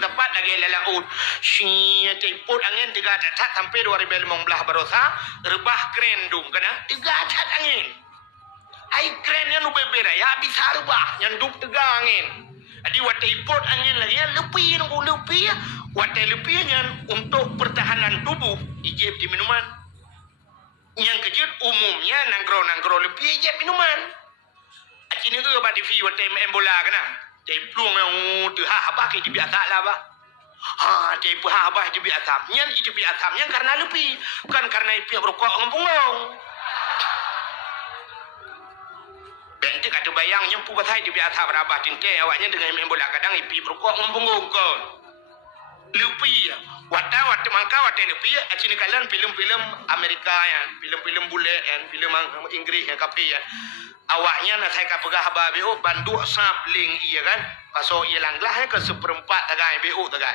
tepat lagi lalaut. Sia tiput angin 3 tat sampai 2015 barosa rebah keren dong kena 3 tat angin. Ai kerennya nu bebera ya bisa rebah nyanduk 3 angin. Adi wate ipot angin lagi ya lebih nunggu lebih ya. Wate lebihnya untuk pertahanan tubuh ijib di minuman. Yang kejut umumnya nanggro lebih ijib minuman. Acini tu apa di view wate bola kena. Jadi peluang yang tu habah ke di biasa lah bah. Jadi habah di biasa. Nyan itu biasa nyan karena lebih bukan karena itu berkok ngempungong. Dan itu kata bayang nyempu batai di biasa berabah tinte awaknya dengan main bola kadang ipi berkok ngempungong kau. Lupi ya. Wata mangka wata lupi ya. Acini kalian film-film Amerika ya, film-film bule ya, film Inggris ya kapi ya. Awaknya nak saya kapegah BO bandu sapling iya kan. Pasal ia langlah ke seperempat tagai BO tagai.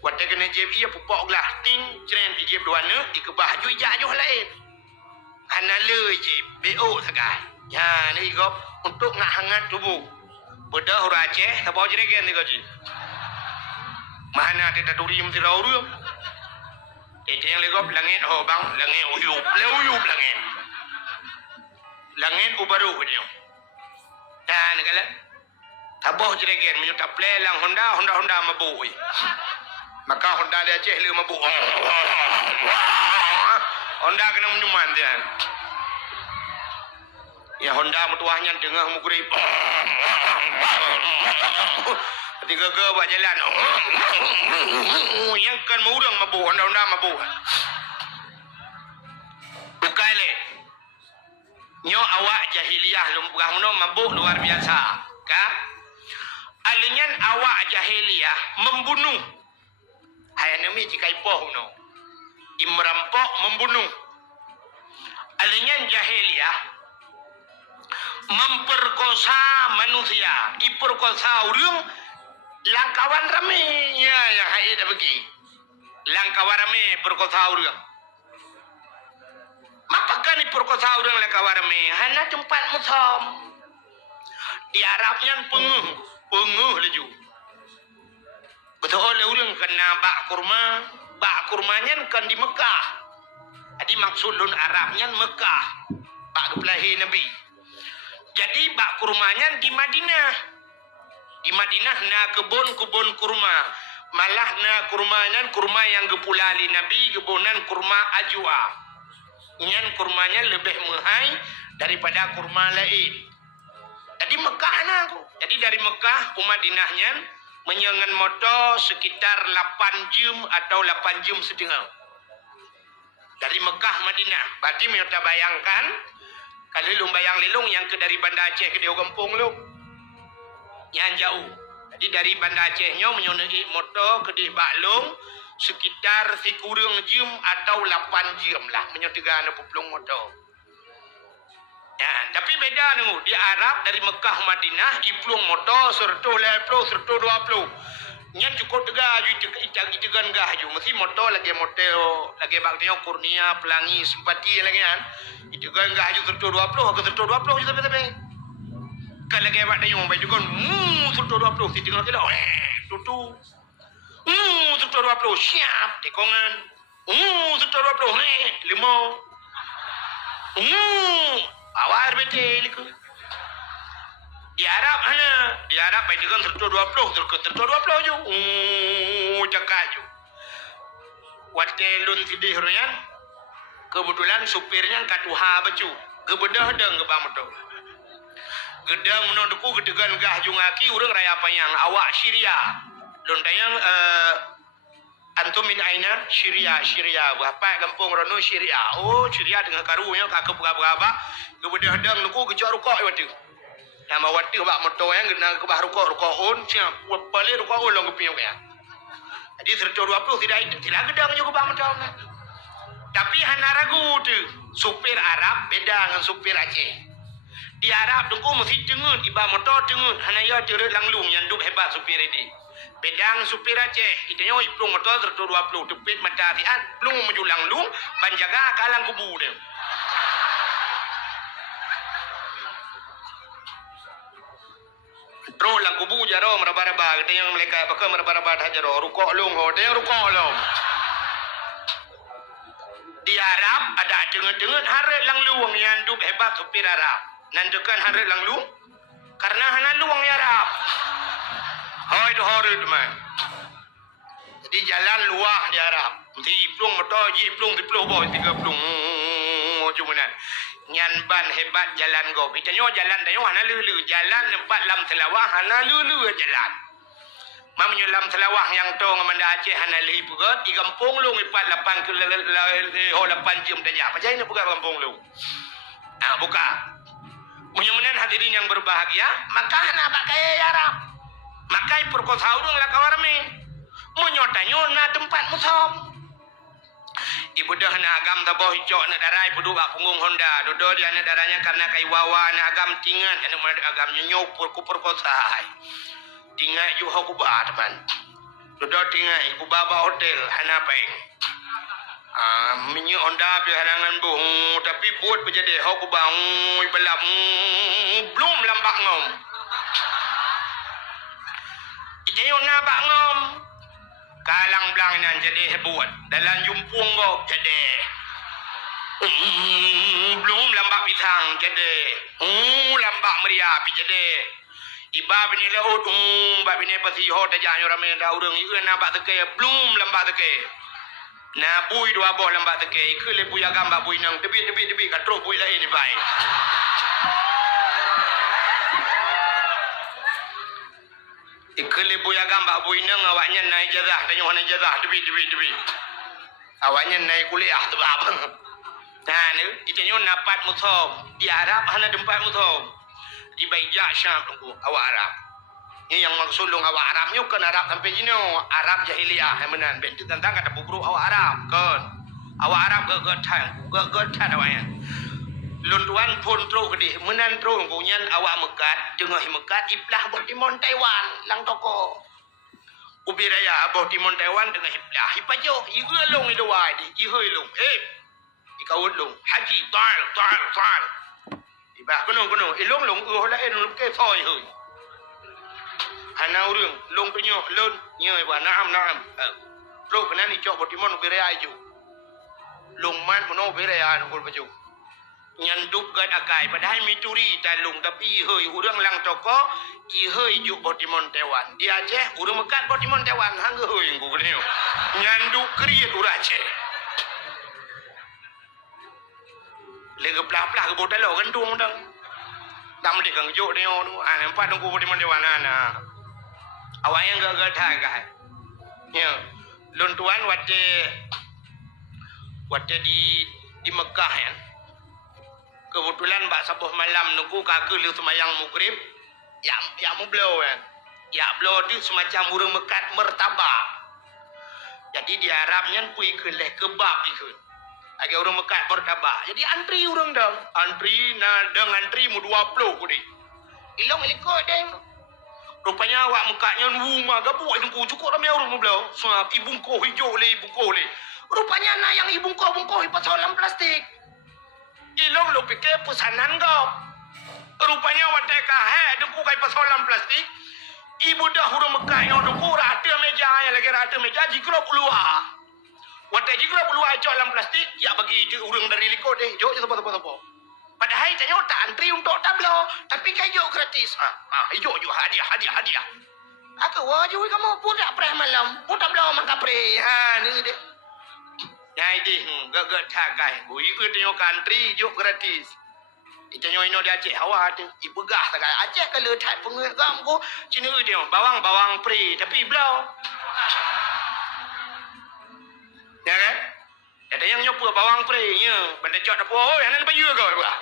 Wata kena jeb iya pupok lah ting ceren jeb dua ne ikebah ju jajuh lain. Hanale jeb BO tagai. Ya ni gop untuk ngak hangat tubuh. Bedah ura Aceh tapau jeregen ni gaji. Mana kita turim tirau ru. Itu yang legop langit ho bang langit uyup langit. Langit ubaru dia. Dan kala taboh jeregen menyuta plelang Honda mabuk. Maka Honda dia Aceh lu mabuk. Honda kena menyuman dia. Ya Honda mutuahnya tengah mugrib. Ketika ke buat jalan. Yang kan murang mabuk Honda mabuk. Bukan le. Nyo awak jahiliyah lumpah muno mabuk luar biasa. Kan? Alinyan awak jahiliyah membunuh. Hayanami jika ipoh muno. Imrampok membunuh. Alinyan jahiliyah memperkosa manusia. Iperkosa urang langkawan rame. Ya yang hai dah bagi. Langkawan rame perkosa urang. Mapakah ni perkosa orang langkawan rame? Hana tempat musom. Di Arabnya penguh laju. Betul oleh orang kena bak kurmanya kan di Mekah. Jadi maksud lun Arabnya Mekah. Bak kepelahi Nabi. Jadi bak kurmanya di Madinah. Di Madinah na kebun kurma. Malah na kurma yang gepulali Nabi kebunan kurma ajwa. Nyan kurmanya lebih mahal daripada kurma lain. Jadi Mekah nak. Jadi dari Mekah ke Madinahnya menyengan motor sekitar 8 jam atau 8 jam setengah. Dari Mekah Madinah. Berarti kita bayangkan kalau lu bayang lelung yang ke dari Banda Aceh ke Dio Gempung lu. Yang jauh. Jadi dari Banda Acehnya menyonai motor ke Dio Baklung sekitar kurang jam atau 8 jam lah menyotigan puplung motor. Ya, tapi beda nih di Arab dari Mekah Madinah iplung motor serta 10 serta 20. Nyan cukup tegah ju tegan gah ju mesti motor lagi baktio kurnia pelangi simpati lagi kan. Itu kan gah ju serta 20 ke serta 20 ju tapi. Kan lagi bak dayung baju kan serta 20 ti tengah kilo tutu. Serta 20 siap tekongan. Serta 20 limo. Awar betul itu. Di Arab mana? Di Arab baik juga serta 20 serta 20 je. Cakap je. Watelun tidih rian. Kebetulan supirnya katuha baju. Gebedah deng ke bamoto. Gedang menonduku gedegan gah jungaki urang raya payang awak Syria. Lontayang antum min aina Syria berapa kampung rono Syria. Oh Syria dengan karunya kakek berapa gebedah dang nuku kejar rukuk waktu. Nama waktu bak motor yang genang ke bah rukuk on siap balik rukuk on long kepiung ya. Jadi serta 20 tidak gedang juga bak motor. Tapi hana ragu tu supir Arab beda dengan supir Aceh. Di Arab tunggu mesti dengun iba motor dengun hana ya turut langlung yang duk hebat supir ini. Bedang supir Aceh kita nyo iplung motor serta 20 tepit mata tian plung mejulang lung banjaga kalang kubu dia. Duduk lang kubu jaro meraba-raba kita yang mereka pakai meraba-raba dah jaro rukuk long ho dia rukuk long. Di Arab ada dengar-dengar harat lang luang yang duk hebat supir Arab. Nandukan harat lang luang karena hana luang ya Arab. Hoi tu harat man. Jadi jalan luah di Arab. Mesti plung motor ji plung di plung boy 30 cuma nak. Nyan ban hebat jalan go. Bitanyo jalan dayo hana lulu jalan nempat lam telawah hana lulu jalan. Mamnyo lam telawah yang to ngamanda Aceh hana li pugat di kampung lu ngipat 8 ke 8 jam dah apa jai nak buka kampung lu. Ah buka. Mudah-mudahan hadirin yang berbahagia, maka hana pakai Arab. Makai perkosa urang la kawarme. Menyotanyo na tempat musom. Ibu dah na agam taboh hijau na darai pudu bak punggung Honda. Dodo dia na darahnya karena kai wawa na agam tingan anu agam nyup ku perkosa. Tingat ju ho ku ba teman. Dodo tingat ibu baba hotel hana peng. Minyak Honda pi harangan bu tapi buat berjadi ho ku bang belam belum lambak ngom. Ijayo na bak ngom. Kalang belang nan jadi hebat dalam jumpung go jadi belum lambak pisang jadi lambak meriah pi jadi iba bini laut bab bini pasi ho tajak rame dah urang ieu na bak teke belum lambak teke na bui dua boh lambak teke ke le buya gamba bui nang tebi katro bui lain ni bai ikele buya gamba bui nang awaknya naik jazah tanya mana jazah tebi awaknya naik kuliah tu apa nah ni ditanya napat mutom di Arab hana tempat mutom di Baijak Syam tunggu awak Arab ni yang maksud long awak Arabnya kan Arab sampai jino Arab jahiliyah yang menan bentuk tentang kata bubru awak Arab kan awak Arab ge-ge awaknya Lunduan pun teruk gede, menan teruk ngunyan awak mekat, jengah mekat iblah boh timon Taiwan, lang toko. Ubi raya boh timon Taiwan dengan iblah, ipajo, iga long idawai di, ihoi long, ikawut long, haji, tal. Iba, kuno, ilong long, lah long ke soy hoi. Hana urung, long penyo, lon, nyoy ba, naam. Teruk kena ni cok boh timon ubi raya ju. Long man puno ubi raya nungkul baju. Nyanduk gad akai padahal mituri talung tapi ihoi urang lang toko ihoi juk botimon Taiwan dia Aceh urang mekat botimon Taiwan hang hoi ngku kene nyanduk kriet urang Aceh lege plah-plah ke bodalo gendung dang dam de kang juk deo tu nampak nunggu botimon Taiwan ana awak yang gagak thai ya luntuan wate di Mekah ya kebetulan bak sabuh malam nunggu kaki lu semayang maghrib ya mu blow kan ya blow tu semacam urang mekat mertabak jadi di Arabnya kui ke leh kebab ikut agak urang mekat mertabak jadi antri urang dong antri antri mu 20 ku di ilong ikut deng rupanya awak mekatnya rumah gabuk nunggu cukup ramai urang mu blow sebab ibungko hijau le rupanya na yang ibungko pasolan plastik ilong lu pikir pesanan kau. Rupanya watai kahe duku kai pasolan plastik. Ibu dah huruf Mekah yang duku rata meja yang lagi rata meja jikro puluah. Watai jikro puluah cok dalam plastik ya bagi urang dari liko deh. Jok je tempat. Padahal tanya tak antri untuk tablo tapi kai jok gratis. Jok hadiah. Aku wajib kamu budak preh malam. Budak tablo man kapre. Ni deh. Nyai di gagak cakai. Bui ke tengok country juk gratis. Itanya ino di Aceh awak tu. Ibu gah tak Aceh kalau tak pengagam ko. Cina tengok bawang pre tapi belau. Ya kan? Ada yang nyoba bawang pre nya. Benda cok apa? Oh, yang nan payu kau buat.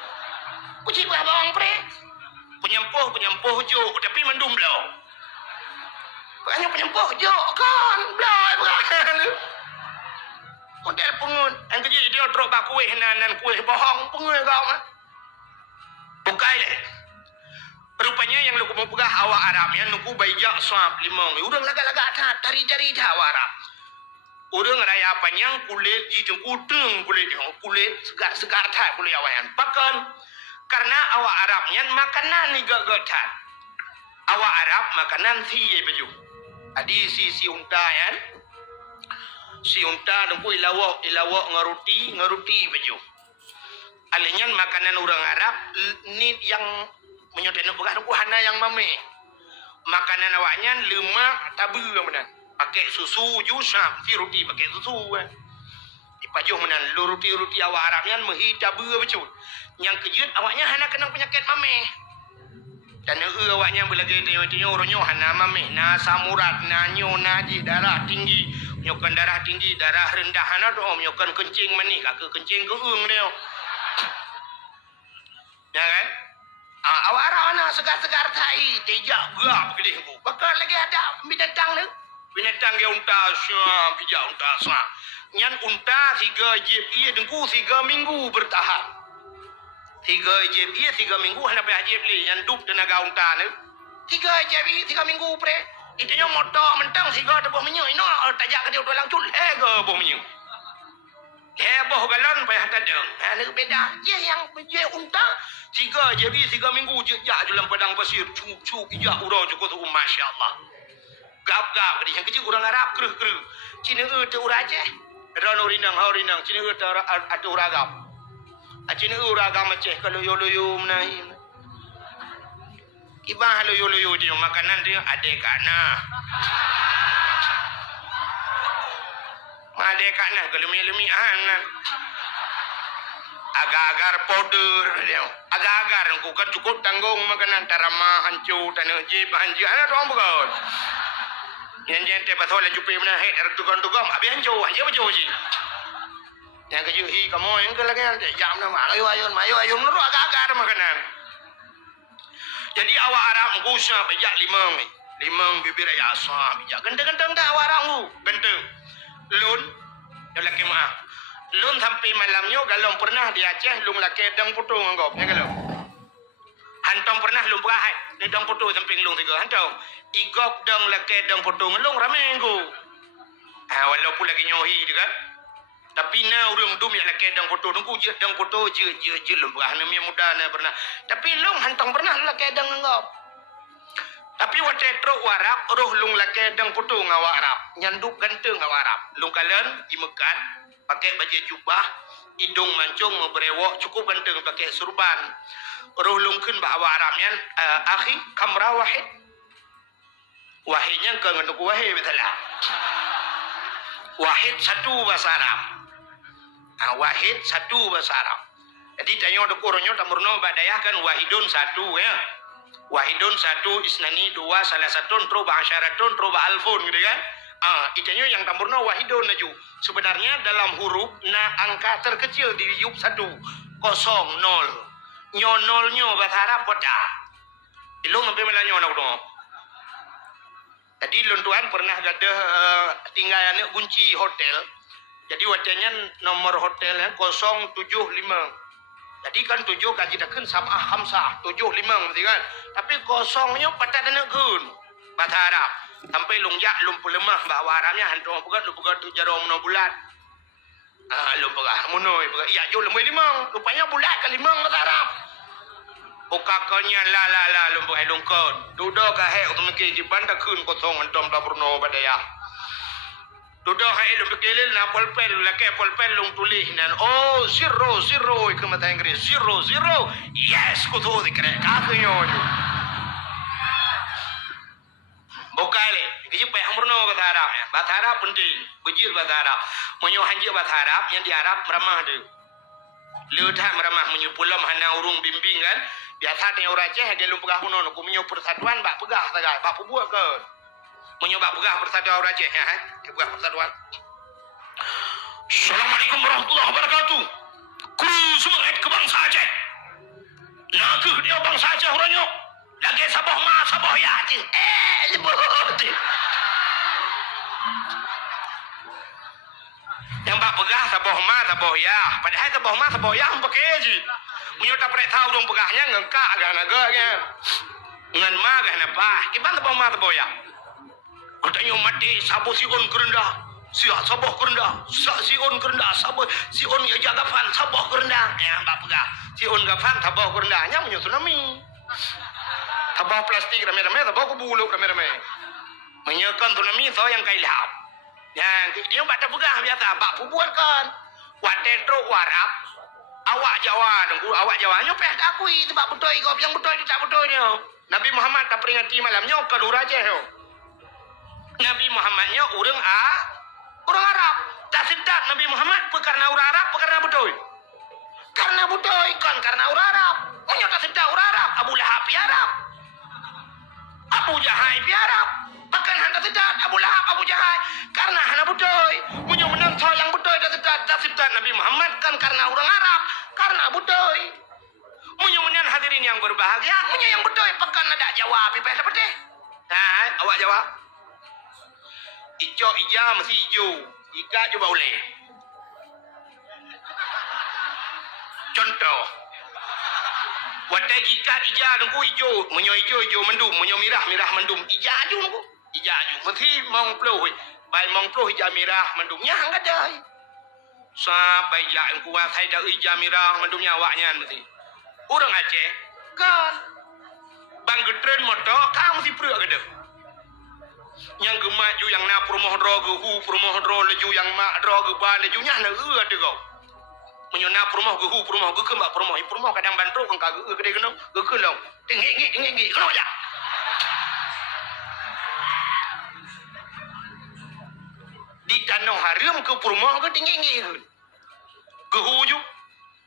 Puji buat bawang pre. Penyempuh juk tapi mendum belau. Bukannya penyempuh juk kan belau bukan. Model pengun. Yang kerja dia teruk bak kuih nan kuih bohong pengun kau mah. Bukai le. Rupanya yang lu mau pegah awak Arab yang nuku Baijak Syam limong. Urang lagak-lagak tari-tari dah awak Arab. Urang raya panjang kulit jiteng kuteng kulit segar tak kulit awayan. Pakan karena awak Arabnya makanan ni gagak tak. Awak Arab makanan si baju. Adi si unta kan. Si unta dengku ilawak ngaruti baju. Alinyan makanan orang Arab ni yang menyotek nak bekas dengku hana yang mame. Makanan awaknya lemak tabu menan. Pakai susu jusam si roti pakai susu kan. Ipajuh menan roti awak Arabnya mehi tabu betul. Yang kejut awaknya hana kena penyakit mame. Dan awaknya belagi tengok orangnya hana mame na samurat na nyo naji darah tinggi, nyokan darah tinggi, darah rendah hana doh nyokan kencing mani kak kencing keung dia. Ya kan? Awak Arab mana segar-segar tai tejak gerak kedih ku. Bakal lagi ada binatang ni. Binatang dia unta syam, pijak unta syam. Nyan unta 3 jib ia dengku 3 minggu bertahan. 3 jib ia 3 minggu hana pe jib li yang dup tenaga unta ni. 3 jib ia 3 minggu pre. Itanya motor mentang 3 tebuh minyak ino tajak ke dia ulang cul ke buh minyak. Heboh galon payah tadang. Ni beda. Ye yang je unta 3 jib ia 3 minggu je dalam padang pasir cuk ijak urau cukup tu masya-Allah. Gap-gap dia yang kecil orang Arab kereh-kereh. Cina tu orang Aceh. Rano rinang, Cina tu atu ragam. Cina tu ragam Aceh kalau yo-yo menahi. Ibah yo-yo dia makanan dia ada kana. Ada kana kalau lemi-lemian. Agar-agar powder dia. Agar-agar aku kan cukup tanggung makanan tarama hancur tanah jib hancur. Ada orang bukan. Yang jente pasal la jupe mana he tukang-tukang abi hancur hancur je. Yang keju hi kamu yang ke lagi jam nama ayo nuru agak-agak makanan. Jadi awak Arab ngusah bijak limang bibir ya sah bijak genteng-genteng dah awak Arab ngu genteng. Lun yang laki maaf. Lun sampai malamnya galong pernah di Aceh lung laki dang putung anggap ya galong. Hantong pernah lung perahat di dang putung samping lung 3 hantong. Igop dang laki dang putung lung ramai nggu. Walaupun lagi nyohi juga. Tapi na urang dum yang laki dang putung nunggu je dang putung je lung perah namanya muda na pernah. Tapi lung hantong pernah laki dang anggap. Tapi waktu truk warap roh lung laki dang putung awak Arab. Nyanduk ganteng awak Arab. Lung kalen imekan pakai baju jubah, hidung mancung berewok cukup ganteng pakai surban. Roh lungkeun ba awak Arab nyan akhi kamra wahid. Wahidnya ke ngenduk wahid betul lah. Wahid satu bahasa Arab. Wahid satu bahasa Arab. Jadi tanya dok orangnya tamurno badayah kan wahidun satu ya. Wahidun satu isnani 2 salah satu troba asyaratun troba alfun gitu kan. Itanya yang tamurno wahidun naju. Sebenarnya dalam huruf na angka terkecil di huruf 1 0 0. Nyo nolnya bahasa Arab boda. Ilung sampai melanya nak dong. Tadi luntuan pernah ada tinggalannya kunci hotel. Jadi wajahnya nomor hotelnya 075. Jadi kan 7 kaji dakun sama hamsah 75 berarti kan. Tapi kosongnya patah dana gun bahasa Arab. Sampai lungjak lumpuh lemah bawa Arabnya hantu pegat lu pegat tu jarum 6 bulan. Lu pegat munoi pegat ya jo lemah limang. Rupanya bulat ke limang bahasa Arab. Bukakannya la lu pegat lungkon. Duduk ka he untuk mungkin di bandar kun kosong hantu dapurno badaya. Duduk hai lu pekelil na polpen lake polpen lung tulis nan zero ke mata Inggris zero yes kutu dikre kakenyo ju. Bokale, kerja payah murno bahasa Arab. Bahasa Arab penting, bejir bahasa Arab. Menyo hanja bahasa Arab yang di Arab meramah tu. Leutak meramah menyo pulam hana urung bimbing kan. Biasa tengok orang Aceh dia lupa pegah kuno ku menyo persatuan bak pegah sagai, bak buat ke. Menyo bak pegah persatuan orang Aceh ya, pegah persatuan. Assalamualaikum warahmatullahi wabarakatuh. Kru semangat ke bangsa Aceh. Nak ke dia bangsa Aceh orangnya. Lagi sabah ya je. Sebut. Yang bak pegah sabah ya. Padahal sabah ya pakai je. Munyo tak pernah tahu dong pegahnya ngengkak agak kan. Ngan magah napa? Kiban sabah ya. Katanya mati sabah si on kerendah. Siap sabah kerendah. Si on kerendah sabah si on ya jagafan sabah kerendah. Yang bak pegah. Si on gafan sabah kerendahnya munyo tsunami. tabah plastik rame-rame, tabah kubuluk rame-rame. Menyekan tsunami so yang kailap. Yang dia baca pegah biasa, bak pubuarkan. Wak tetro warap. Awak Jawa, dengku awak Jawa nyopeh tak akui sebab betul kau yang betul itu tak betulnya. Nabi Muhammad tak peringati malamnya kalau raja yo. Nabi Muhammadnya orang Arab. Tak sedap Nabi Muhammad karena orang Arab, karena betul. Karena betul kan karena orang Arab. Punya tak sedap orang Arab. Abu Lahab pi Arab. Abu Jahal pi Arab. Bahkan hendak sedap Abu Lahab, Abu Jahal karena hana betul. Punya menang yang betul tak sedap Nabi Muhammad kan karena orang Arab, karena betul. Punya menang hadirin yang berbahagia, punya yang betul bahkan ada jawab pi dapat deh. Awak jawab. Ijo ija mesti hijau. Ika coba boleh. Contoh. Watai jika ija nunggu hijau, menyo hijau mendung, menyo mirah mendung. Ija aju nunggu. Ija aju. Mesti mong ploh. Bai mong ploh ija mirah mendungnya enggak ada. Sampai ija engku wasai dah ija mirah mendungnya awaknya mesti. Orang Aceh kan bang getren motor kamu mesti peruk gede. Yang gemaju yang na perumoh dro gehu perumoh dro leju yang mak dro ge ba lejunya na ada kau. Menyona perumoh gehu perumoh ge mbak perumoh kadang bantu kang kagak gede kena ge kelong. Tinggi kena aja. Di tanah harum ke perumoh ke tinggi. Gehu ju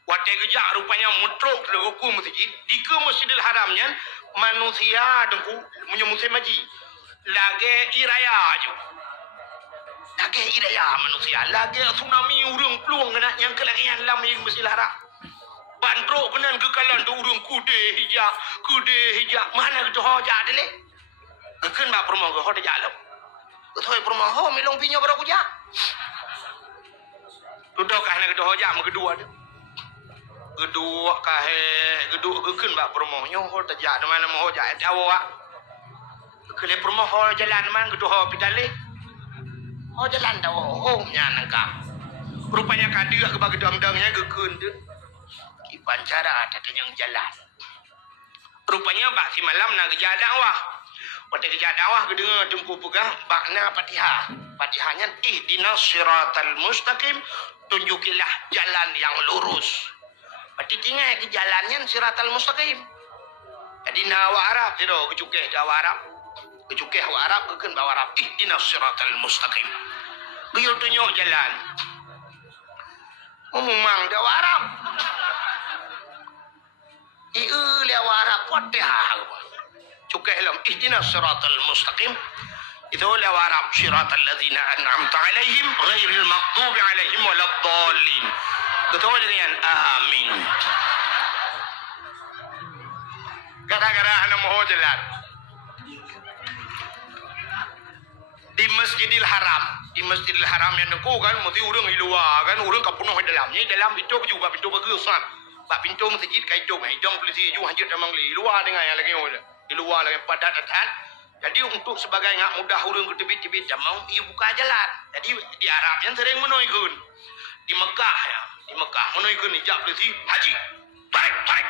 watai gejak rupanya mutruk legoku masjid di ke Masjidil Haramnya manusia dengku menyemusai maji. Lagi iraya aja. Lagi iraya manusia. Lagi tsunami urung peluang kena yang kelagian lam yang mesti lara. Bandro kena kekalan tu urung kude hijak. Mana kita hoja dele? Kekan bak permoh ke hoja jalan. Ketoi permoh milong pinyo baru kuja. Duduk kah nak kita hoja kedua tu. Kedua kah kedua kekan bak permoh nyo hoja jalan mana mau hoja awak. Kele permoh ho jalan man gedo ho pidale. Ho jalan dah ho nya nangka. Rupanya kadi ke bagi dang-dangnya gekeun de. Ki pancara ada yang jalan. Rupanya bak si malam na geja dakwah. Pada geja dakwah gedengar tempu pegah bakna Fatihah. Fatihahnya ihdinas siratal mustaqim, tunjukilah jalan yang lurus. Berarti tinggal ke jalannya siratal mustaqim. Jadi nawa Arab tu kecukeh Jawa Arab. Kecukeh wa Arab kekan bawa Arab ihdinas siratal mustaqim. Beliau tunjuk jalan. Memang dah Arab. Lihat Arab Fatihah. Cukeh lam ihdinas siratal mustaqim. Itu lihat Arab siratal ladzina an'amta alaihim ghairil maghdubi alaihim waladdallin. Betul dengan amin. Gara-gara ana mau jalan di Masjidil Haram yang deku kan mesti orang di luar kan orang kapunuh di dalam pintu juga pintu bagusan bak pintu masjid kai dong hidung polisi ju hajat amang li luar dengan yang lagi di luar lagi padat adat. Jadi untuk sebagai ngak mudah orang ke tebit-tebit mau iu buka jalan. Jadi di Arab yang sering menoikun di Mekah ya, di Mekah menoikun ijab polisi haji tarik.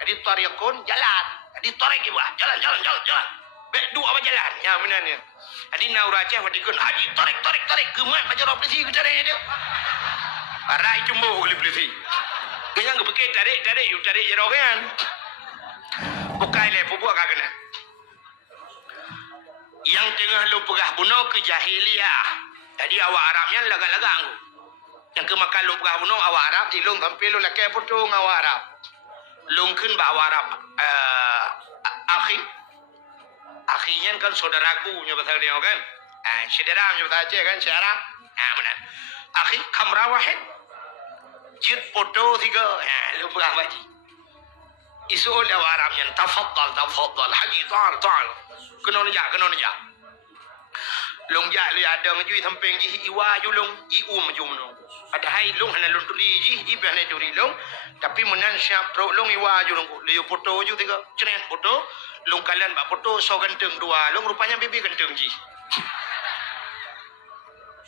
Jadi tarikun jalan. Jadi tarik ke bawah jalan. Bedu apa jalan? Ya benar ni. Jadi nak Aceh wadikun haji tarik. Gemat macam orang polisi ke tarik dia. Arai jumbo oleh polisi. Kena ke pakai tarik jerogan. Bukai le bubuak kena. Yang tengah lu pegah bunuh ke jahiliyah. Jadi awak Arabnya lagak-lagak aku. Yang ke makan lu pegah bunuh awak Arab tilung sampai lu lakai potong awak Arab. Lungkeun ba awak Arab akhinya kan saudaraku nya bahasa dia kan. Saudara nya bahasa Aceh kan saudara. Benar. Akhi kamera wahid. Jid foto 3. Lu pegah baji. Isu oleh Arabnya tafaddal haji ta'al. Kena naja. Long ja lu ada ngaju samping ji iwa julung iu majumno. Padahal long hana long tuli ji bane tuli long tapi menan siap pro long iwa julung lu foto ju 3 ceren foto long kalian bak foto so ganteng 2 long rupanya bibi ganteng ji.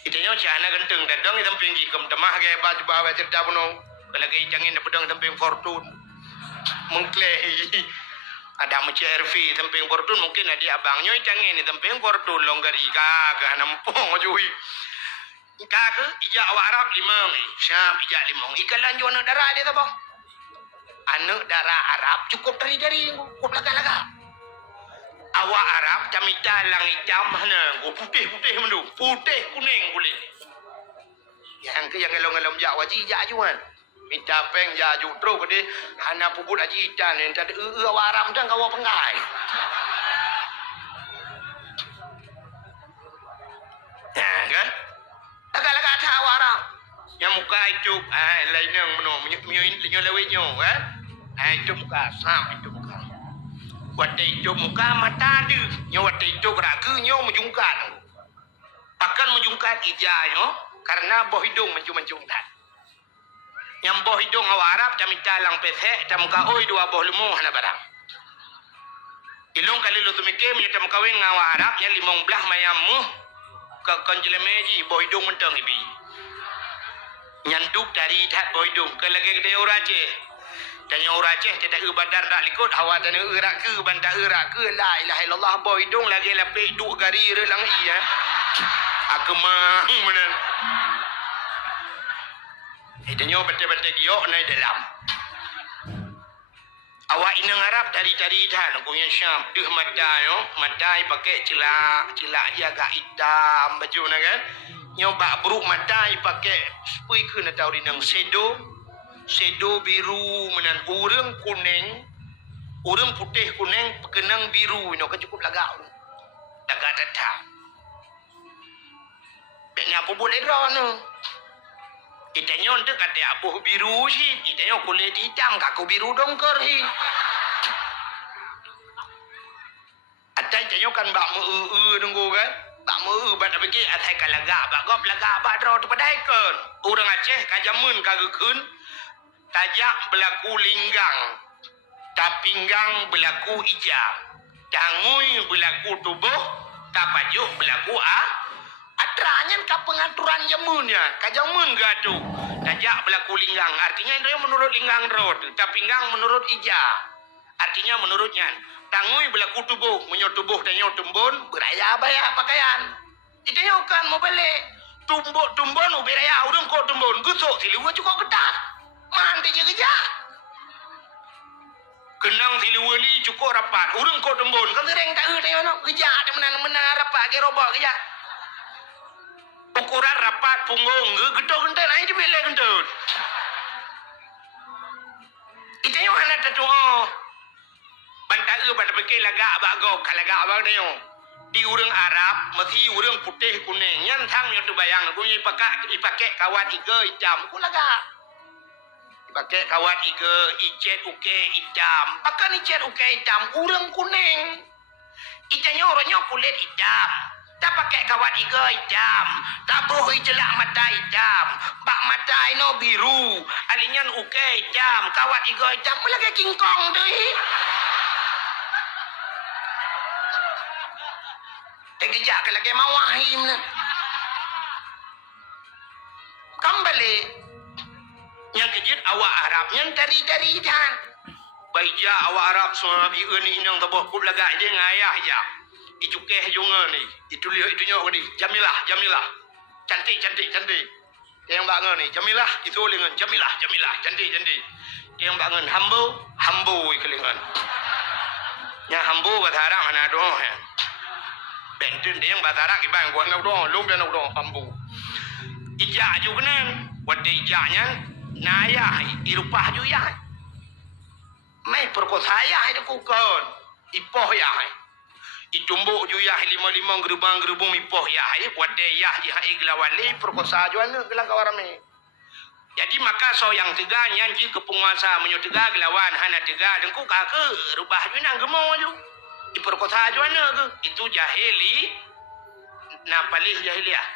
Itanya cana ganteng dadang di samping ji kem temah ge baju bawa cerita puno. Kalau ge jangin pedang samping fortune. mengklei. Ada macam RV tempeng portun mungkin adik abangnya canggih ni tempeng portun longgari ka nampung ajui. Ka ke ijak awak Arab limang. Syam ijak limang. Ikalan jo anak darah dia apa? Anak darah Arab cukup dari cukup laga-laga. Awak Arab camita lang hitam mana? Putih-putih mendu. Putih kuning boleh. Yang elong-elong jak wajib jak juan. Minta peng jak jutro ke dia. Hana puput aji itan. Yang tadi awak Arab dan kawak penggai. Nah kan? Agak-agak tak awak Arab. Yang muka itu. Lain yang mana. Minyo lewitnya kan? Itu muka. Sam itu muka. Waktu itu muka mata dia. Waktu itu ragunya menjungkat. Akan menjungkat ijahnya. Karena boh hidung mencung-mencungkan. Yang boh hidung awak Arab kami talang pesek. Kami oi dua boh lumuh na barang. Ilong kali lu tumikir menyertam kawin dengan awak Arab. Yang limong belah mayamu. Ke konjelemeji boh hidung mentang ibi. Nyanduk dari dah boh hidung. Kelagi kedai orang Aceh. Tanya orang Aceh tidak badar tak likut. Awak tanya erak ke bantak erak ke. La ilaha illallah boh hidung lagi lapik duk gari relang iya. Aku mah mana. Tanya betul-betul giok naik dalam. Awak inang Arab dari dah punya Syam. Duh mata yo, mata pakai celak dia agak hitam baju na kan. Nyoba buruk mata pakai spui ke na tahu dinang sedo biru menan urang kuning. Urang putih kuning pekenang biru no kan cukup lagak. Lagak tetap. Beknya apa boleh drone. Kita nyon tu kata abuh biru sih. Kita nyon kulit hitam kaku biru dongker hi. Atai kita nyon kan bak nunggu kan. Bak bak pergi atai kalagak bak gop lagak bak draw tu padai kan. Orang Aceh kajamun kagukun. Tajak berlaku linggang. Tapinggang berlaku ijam. Tangui berlaku tubuh. Tapajuk berlaku Atranya ka pengaturan jamunnya, kajamun gadu. Tajak berlaku linggang. Artinya dia menurut linggang road, tapinggang menurut ija. Artinya menurutnya. Tangui berlaku tubuh, menyot tubuh dan nyot tumbun, beraya bayar pakaian. Itu kan mau balik. Tumbun beraya urang kau tumbun, gusuk silu cukup ketat. Mantai je kerja. Kenang silu ni cukup rapat, urang kau tumbun. Kan sering tak tengok kerja ada menang rapat ke robot kerja. Ukuran rapat punggung gedor gentar ai di belak gentar. Itu yang anak tu bantai pada pergi lagak bago kalagak abang dia. Di urang Arab mesti urang putih kuning yang tang yang tu bayang aku ni pakai kawat iga hitam ku lagak. Pakai kawat iga icet uke hitam. Pakai icet uke hitam urang kuning. Itanya orangnya kulit hitam. Tak pakai kawat iga hitam. Tak bohoi celak mata hitam. Bak mata ino biru. Alinyan uke hitam. Kawat iga hitam. Mula ke kingkong tu. Terkejak ke lagi mawahim. Kembali. Yang kejut awak Arab. Yang dari dan. Baiknya awak Arab semua biun inang tabuh kub lagak dia ngayah je. Itu keh junga ni. Itu lihat itu nyok ni. Jamilah. Cantik. Yang bangun ni. Jamilah. Itu lengan. Jamilah. Cantik. Yang bangun hambo kelingan. Yang hambo batharang ana doh ya. Bentun dia yang batharang ibang gua nak doh, lum dia nak doh hambo. Ijak juga nan. Wate ijaknya nayah irupah ju ya. Mai perkosa ya itu kukon. Ipoh ya. Itumbuk ju ya lima gerubang ipoh ya. Wate ya iglawali perkosa ju anu gelang kawarame. Jadi maka so yang tiga nyanji ke penguasa menyutiga gelawan hana tiga dengku ke rubah ju nang gemo ju. Diperkosa ju anu ke. Itu jahili. Na palih jahiliah.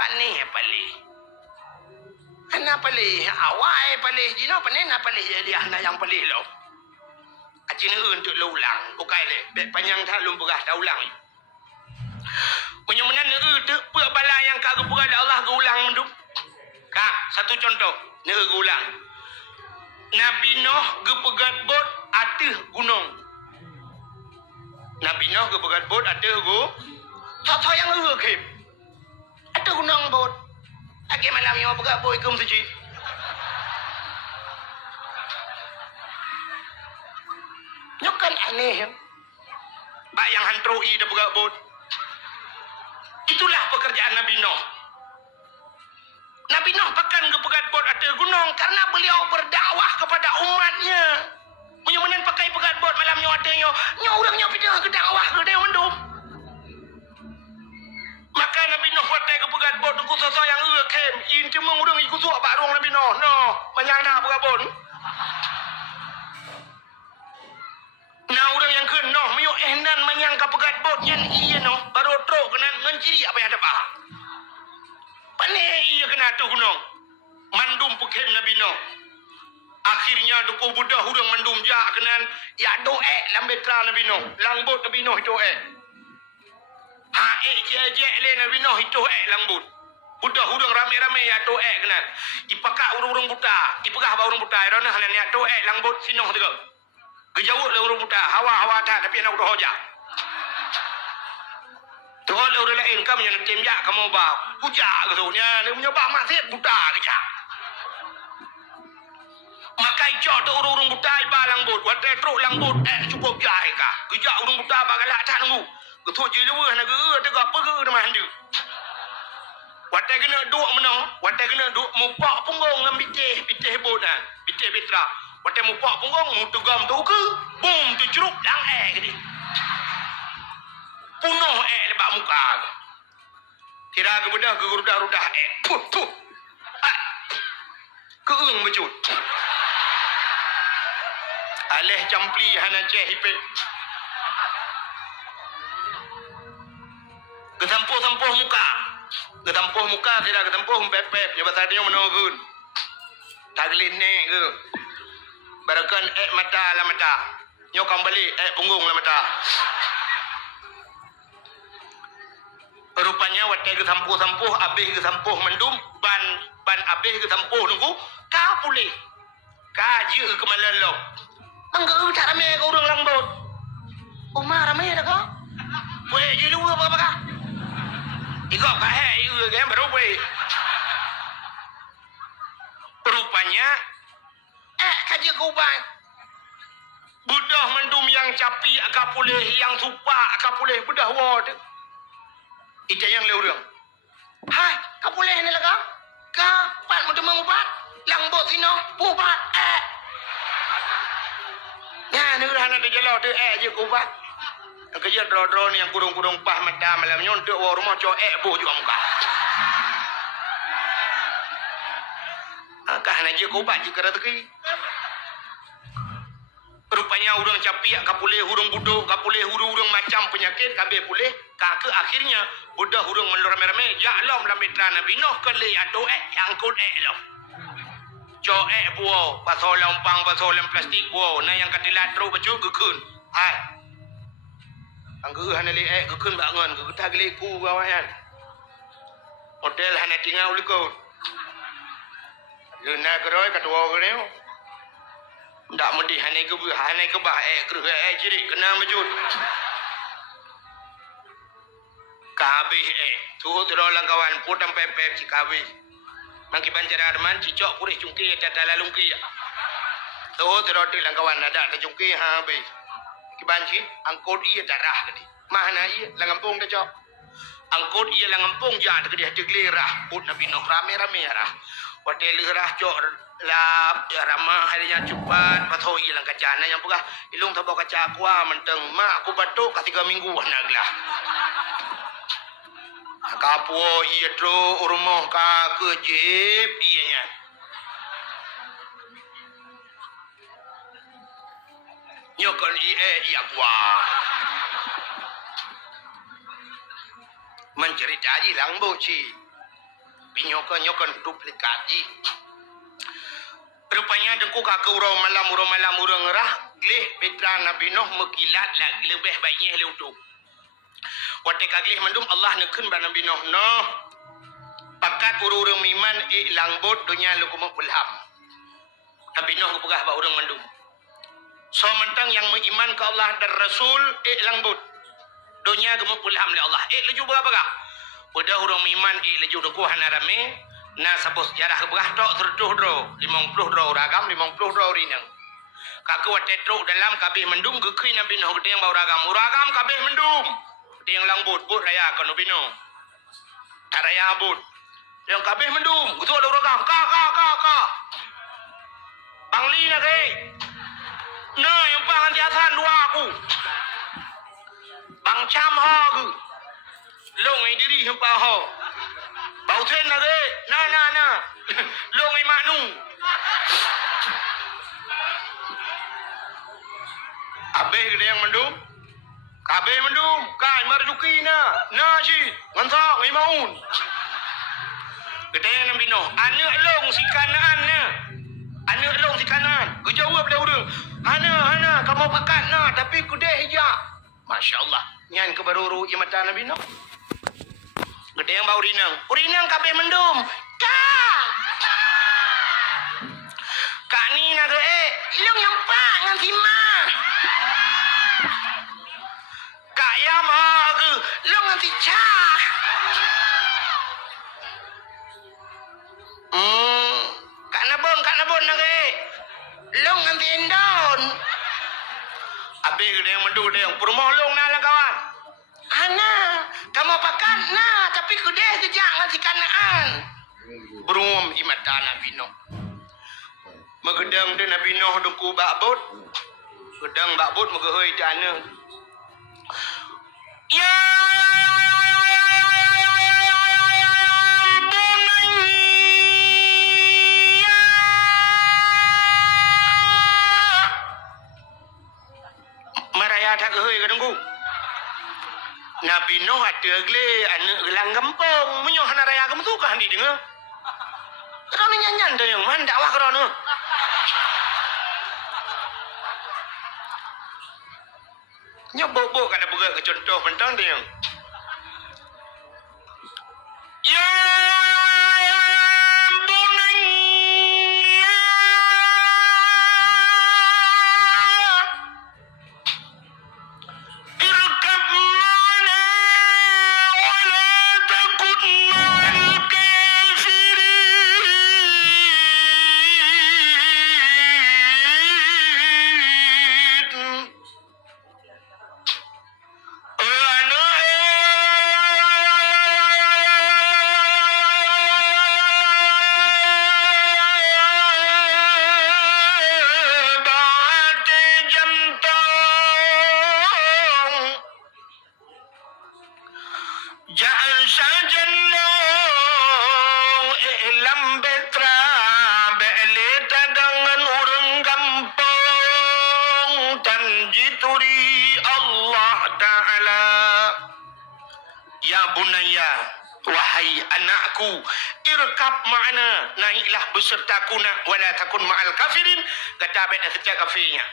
Panih palih. Ana palih awai palih dino panen na palih jahiliah na yang palih lo. Acina untuk lo ulang. Bukai le. Panjang tak lum berah dah ulang. Punya mana tu buat bala yang kagak berada Allah ke ulang mendum. Kak, satu contoh. Nera ulang. Nabi Nuh gepegat bot ateh gunung. Nabi Nuh gepegat bot ateh tak yang kem. Ateh gunung bot. Agi malam yo pegat bot ikum suci. Nyokan aneh. Bak yang hantroi dah pegat bot. Itulah pekerjaan Nabi Nuh. Nabi Nuh pakan ke pegat bot atas gunung karena beliau berdakwah kepada umatnya. Punya menen pakai pegat bot malam nyo adanya. Nyo orangnya pindah ke dakwah ke dia mendum. Maka Nabi Nuh pakai ke pegat bot ku sosok yang kem. In cuma orang ikut suak barung Nabi Nuh. No, manyang dah pegat bot. Nah orang yang kena meyok ehnan manyang ka pegat bot nyan iya no baru trok kena ngenciri apa yang ada bah. Panai iya kena tu gunung. Mandum pekem Nabi Nuh. Akhirnya duku budak hurang mandum jak kenan ya doe lambetra Nabi Nuh. Langbut Nabi Nuh itu Ha je le Nabi Nuh itu langbut. Budak hurang rame-rame ya doe kenan. Ipakak urung-urung buta. Ipegah ba urung buta irona hanan ya doe langbut sinoh tegak. Kejauh le urung buta hawa-hawa tak tapi anak udah hoja. Tu le urang lain kamu yang temjak kamu ba. Buja gitu nya le punya ba masih buta keja. Maka ijak tu urung buta iba langbut. Watai truk langbut cukup jahai ka. Kejak urung buta ba galak tak nunggu. Ketuk je lewe nak ge tegak pege demah handu. Watai kena duk menang, watai kena duk mupak punggung ngam bitih bodan. Bitih bitra. Watai mupak punggung mutugam tu ke. Boom tu ceruk lang gede. Punuh lebak muka. Kira ke bedah ke rudah-rudah puh. Keung becut. Aleh campli hana ceh hipe. Ketampuh-tampuh muka. Ketampuh muka tidak ketampuh pepep. Nyoba tadi yang menogun. Taglin nek ke. Barakan mata lah mata. Nyokam balik punggung lah mata. Rupanya watai ketampuh-tampuh abih ketampuh mendum ban abih ketampuh nunggu ka pulih. Ka je ke malalok. Enggak tak ramai ke orang langbut. Umar ramai dah kau. Weh je lu apa kah? Ikut kah kan baru weh. Rupanya kaji kuban. Budah mendum yang capi akak pulih yang supa akak pulih budah wad. Ita yang le orang. Hai, kau pulih ni lah kau? Kau pat mendum ubat. Langbut sino ubat. Ya, ni dah nak jalan tu je kubat. Kerja dro-dro ni yang kurung-kurung pah mata malam nyontok rumah cok boh juga muka. Kah nak je kubat je kera teki. Rupanya urang capi kapulih hurung buduk, kapulih hurung macam penyakit kabeh pulih. Ke akhirnya budak hurung melur rame-rame jaklom dalam mitra Nabi Nuh kali ado yang kod lom. Cok buo, pasal lompang, pasal plastik buo. Nah yang katilat ro baju gekun. Hai. Anggu hanali gekun bangun, gekutah geliku bawahan. Hotel hana tinggal uliko. Luna keroi katua kereo. Ndak mudi hanai ke bah kerja jadi kena mejut. Kabeh tu terolang kawan putam pepep si kabeh. Mangki bancara arman cicok purih cungki tata lalungki. Tu teroti lang kawan ada ta cungki ha be. Ki banci angkot iya darah gedi. Mana iya langampung ta cok. Angkot iya langampung ja ta gedi deglirah put Nabi Nuh rame-rame arah. Hotel lirah cok lap ya ramah harinya cepat patho ilang kacana yang pegah ilung tabo kaca akwa menteng mak aku batuk ka 3 minggu naglah. Kapo iya tro urmoh ka kejip ianya. Nyokon iya gua. Mencerita aji lang boci. Pinyokon duplikat ji. Rupanya dengku kakak urau malam urang ngerah. Gleh petra Nabi Nuh mekilat lagi lebih baiknya leutuk. Watek agleh mendum Allah nekun ba Nabi Nuh no. Pakat urang miman langbut dunia lukumuk ulham. Nabi Nuh kepegah ba urang mandum. So mentang yang beriman ke Allah dan Rasul langbut. Dunia gemuk pulham li Allah. Laju berapa? Udah urang iman laju deku hanarame. Na sapos sejarah kepegah tok tertuh dro 50 dro ragam 50 dro rinang. Kaku watetro dalam kabeh mendum gekui Nabi Nuh gede yang bau ragam kabeh mendum. Gede yang langbut but raya kan Nabi Nuh. Tak raya but. Yang kabeh mendum, gitu ada ragam. Ka. Bangli nak ke? Nah, yang pangan di atas dua aku. Bang cam ho ke? Long ai diri hempa ho. Bau ten nak ke? Nah. Long ai maknu. Kabeh gede yang mendum. Kabeh mendum. Kai marjuki na ji. Ngansa ngai maun. Gede yang Nabi Nuh. Anak long si Kanaan na. Anak long si Kanaan. Ku jawab dah urang. Ana kamu pakat na tapi kudeh hijak. Masya-Allah. Nyan ke baruru ia mata Nabi Nuh. Gede yang bau rinang. Urinang kabeh mendum. Kak ni nak ke long yang pak ngan sima. Kak yam ha ke long ngan si cha. Kak nabon nak ke long ngan si endon. Abe gede yang mendu gede yang perumoh long na lah kawan. Ana kamu pakan na tapi kudeh sejak ngan si Kanaan. Berum imata Nabi Nuh. Magedang de Nabi Nuh dengku bakbut. Gedang bakbut magehoi jana. Ya maraya tak gehoi kadengku. Nabi Nuh ada gle anak gelang gempong menyoh hana raya gem tu kah di dengar. Kerana nyanyan dah yang man dakwah kerana. Nyobok kada buka ke contoh pentang dia. Ya bunayya irkab mana wala takun ma'al kafirin. Jangan saja ilam betra beleta dengan orang kampung tanjituri Allah Ta'ala. Ya bunaya, wahai anakku, irkab ma'ana, naiklah besertaku nak wala takun ma'al kafirin. Kata beta setiap kafirnya.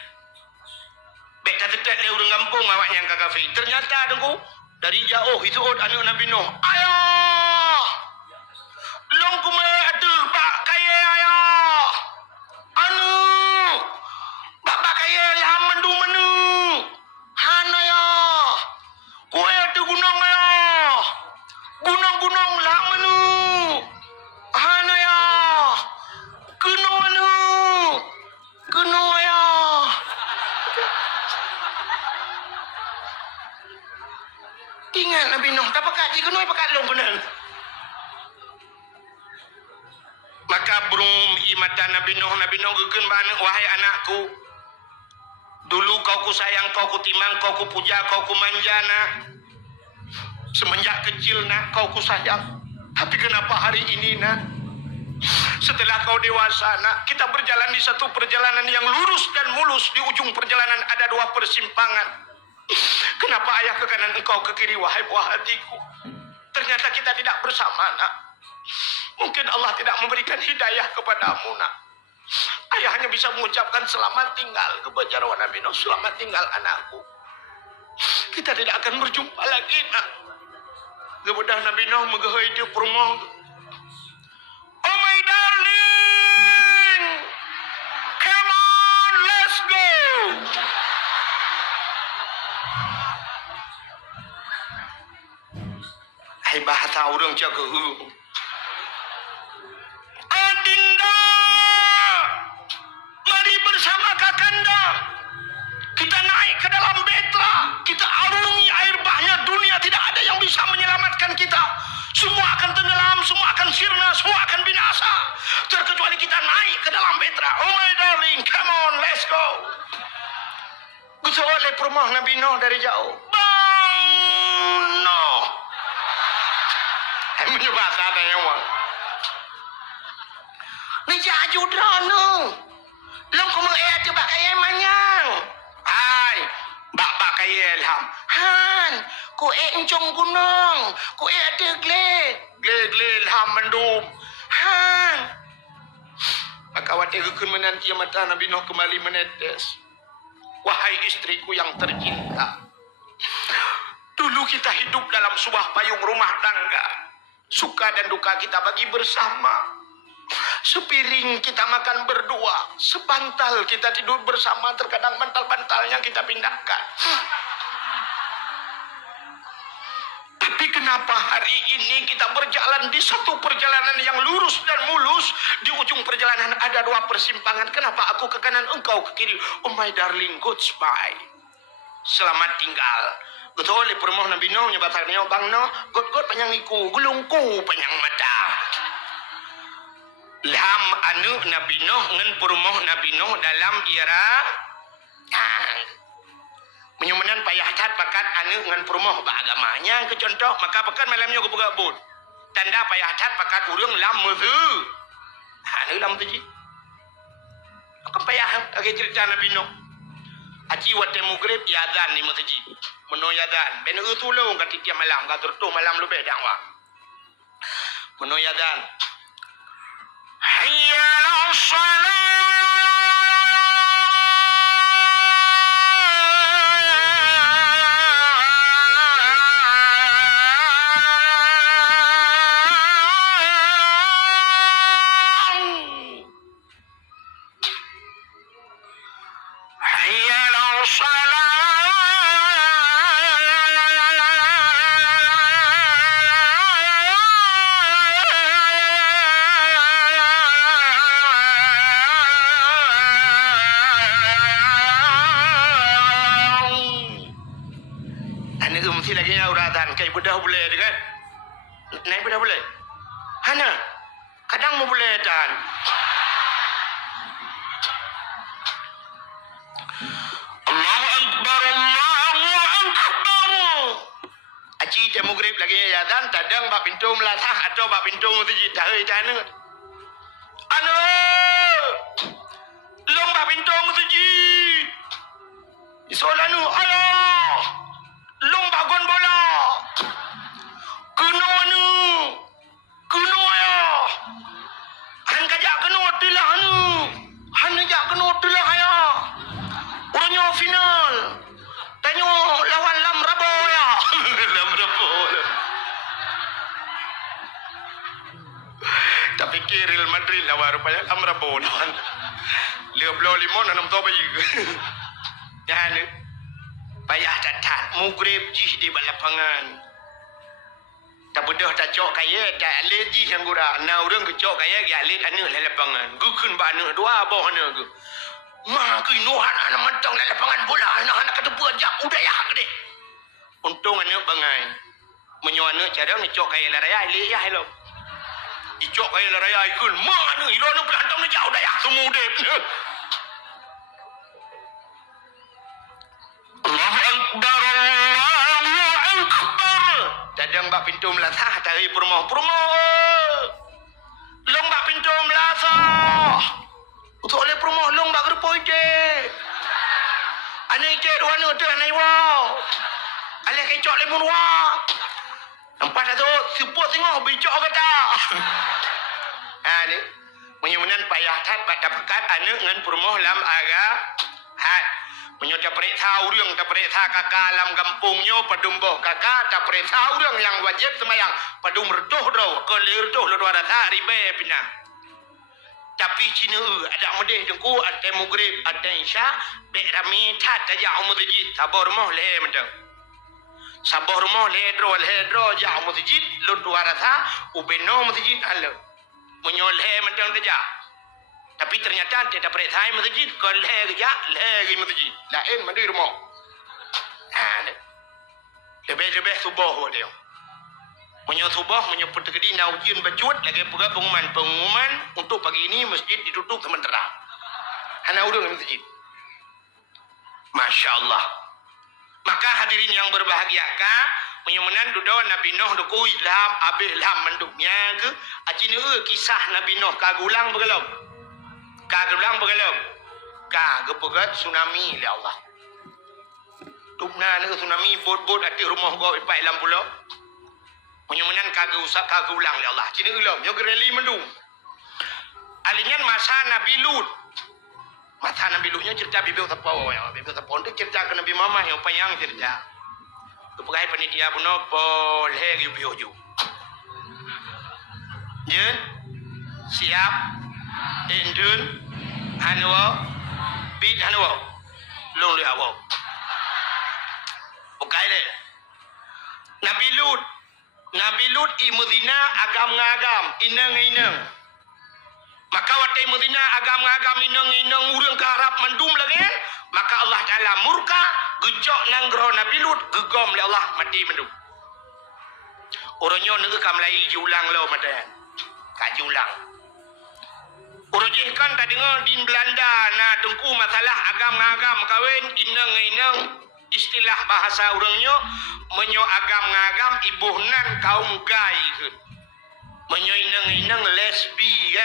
Beta setiap dia orang kampung awak yang kafir. Ternyata tunggu dari jauh itu anak Nabi Nuh. Ayah, long kume ada pak kaya ayah. Anu, bapak kaya lah mendu menu. Hana ya, kue ada gunung ayah. Gunung lah menu. Hana ya, gunung menu. Gunung ayah. Ingat Nabi Nuh, tak pakat je gunung pakat long benar. Maka berum imata Nabi Nuh gegen bana wahai anakku. Dulu kau ku sayang, kau ku timang, kau ku puja, kau ku manja nak. Semenjak kecil nak kau ku sayang. Tapi kenapa hari ini nak? Setelah kau dewasa nak, kita berjalan di satu perjalanan yang lurus dan mulus. Di ujung perjalanan ada dua persimpangan. Kenapa ayah ke kanan engkau ke kiri wahai buah hatiku? Ternyata kita tidak bersama nak. Mungkin Allah tidak memberikan hidayah kepadamu nak. Ayah hanya bisa mengucapkan selamat tinggal kepada Nabi Nuh. Selamat tinggal anakku. Kita tidak akan berjumpa lagi nak. Kemudian Nabi Nuh megahai dia permoh. Oh my darling, bahasa orang jaga. Adinda, mari bersama kakanda. Kita naik ke dalam betra. Kita arungi air bahnya dunia. Tidak ada yang bisa menyelamatkan kita. Semua akan tenggelam, semua akan sirna, semua akan binasa. Terkecuali kita naik ke dalam betra. Oh my darling, come on, let's go. Gusto oleh permah Nabi Nuh dari jauh. Bang Nuh. Ini bahasa tanya wang. Ni jaju drone. Long ko mang tu bak kaya manyang. Hai, bak kaya ilham. Han, ko encong gunung, ko ada gled. Gled ilham mendum. Han. Maka wati kekun menanti mata Nabi Nuh kembali menetes. Wahai istriku yang tercinta, dulu kita hidup dalam sebuah payung rumah tangga. Suka dan duka kita bagi bersama. Sepiring kita makan berdua. Sebantal kita tidur bersama. Terkadang bantal-bantalnya kita pindahkan. Tapi kenapa hari ini kita berjalan di satu perjalanan yang lurus dan mulus. Di ujung perjalanan ada dua persimpangan. Kenapa aku ke kanan, engkau ke kiri? Oh my darling, goodbye. Selamat tinggal. Betul, permoh Nabi Nuh nyebatannya bang Nuh. God panjang iku, gulungku panjang mata. Lam anu Nabi Nuh ngan permoh Nabi Nuh dalam era menyumenan payah cat pakat anu ngan permoh bagamanya ke contoh maka pakat malamnya gabut-gabut. Tanda payah cat pakat urang lam muzu. Anu lam tu ji. Akan payah age cerita Nabi Nuh. Aci wate mugrib yadan ni masjid. Meno yadan. Ben utulung kat tiap malam kat tu malam lebih dakwa. Meno yadan. Hayya 'alas salat. Kai bedah boleh kan? Naik bedah boleh? Hana, kadang mau boleh dan. Allahu Akbar, Allahu Akbar. Aci jam maghrib lagi ya dan tadang bak pintu melatah atau bak pintu masjid dah jana. Anu, long bak pintu masjid. Isolanu, ayo. Long bagon bola. Kuno anu. Kuno ya. Han kajak kuno tilah anu. Han kajak kuno tilah ya. Orangnya final. Tanyo lawan Lam Rabo ya. Lam Rabo. Tapi Real Madrid lawan rupanya Lam Rabo lawan. 55 6 tahun bayi. Jangan payah cacat mugrib jih di lapangan. Tak bedah tak cok kaya tak alit jih yang gura. Na urang ke cok kaya ge alit anu la lapangan. Gukun ba anu dua boh anu ge. Ma ke nuhan anak mentang la lapangan bola anak-anak kata buajak udaya gede. Untung anu bangai. Menyoana cara ni cok kaya la raya alit ya hello. Icok kaya la raya ikun. Ma anu hiro anu pelantang ni jauh daya semudep. Allahu Akbar, Allahu Akbar. Dadang bak pintu melatah dari permoh. Long bak pintu melatah. Untuk oleh permoh long bak gerpoi je. Ane je dua nu tu ane wow. Ale kecok lemon wa. Nampak tu support tengok bicok kata. Ni menyumenan payah tat bak dapat ane ngan permoh lam aga. Hat menyo dapret tahu urang dapret kakak alam kampungnya padumboh kakak dapret tahu urang yang wajib semayang padum reduh do ke lerduh lu ada ribe pindah. Tapi cina ada medeh dengku ada mugrib ada isya be rami tat aja umudji tabor moh le mendang. Sabah rumah ledro jauh masjid lut dua rasa ubeno masjid halo menyolhe macam saja. Tapi ternyata tidak percaya masjid kalau leh masjid lain mandi rumah. Lebih subuh dia. Menyo subuh menyo pertegedi na ujian bacut lagi pula pengumuman untuk pagi ini masjid ditutup sementara. Hana udang masjid. Masya Allah. Maka hadirin yang berbahagia kah menyemenan duduk Nabi Nuh duku ilham abih ilham menduknya ke acina kisah Nabi Nuh kagulang begelum. Kagulang begelum. Kagepegat tsunami ya Allah. Tukna ni tsunami bot ati rumah gua ipai lam pulau. Menyemenan kagulang ya Allah. Cina ilham yo gereli mendung. Alingan masa Nabi Lut. Masa Nabi Lutnya cerita Bibi Utapau ya. Bibi Utapau itu cerita ke Nabi Mama yang panjang cerita. Kepegai panitia pun boleh yubi-yubi. Jen, siap, endun, hanwa, bid hanwa, long lihat awak. Bukai deh. Nabi Lut imudina agam-agam, inang. Maka watai Medina agam-agam inang urang ke Arab mendum lagi. Maka Allah Ta'ala murka gejok nanggro Nabi Lut gegom oleh Allah mati mendum. Orangnya nege kamlai julang lo madan. Kak julang. Urujih kan tak dengar di Belanda na tengku masalah agam-agam kawin inang istilah bahasa orangnya menyo agam-agam ibuhnan kaum gay ke. Menyo inang lesbi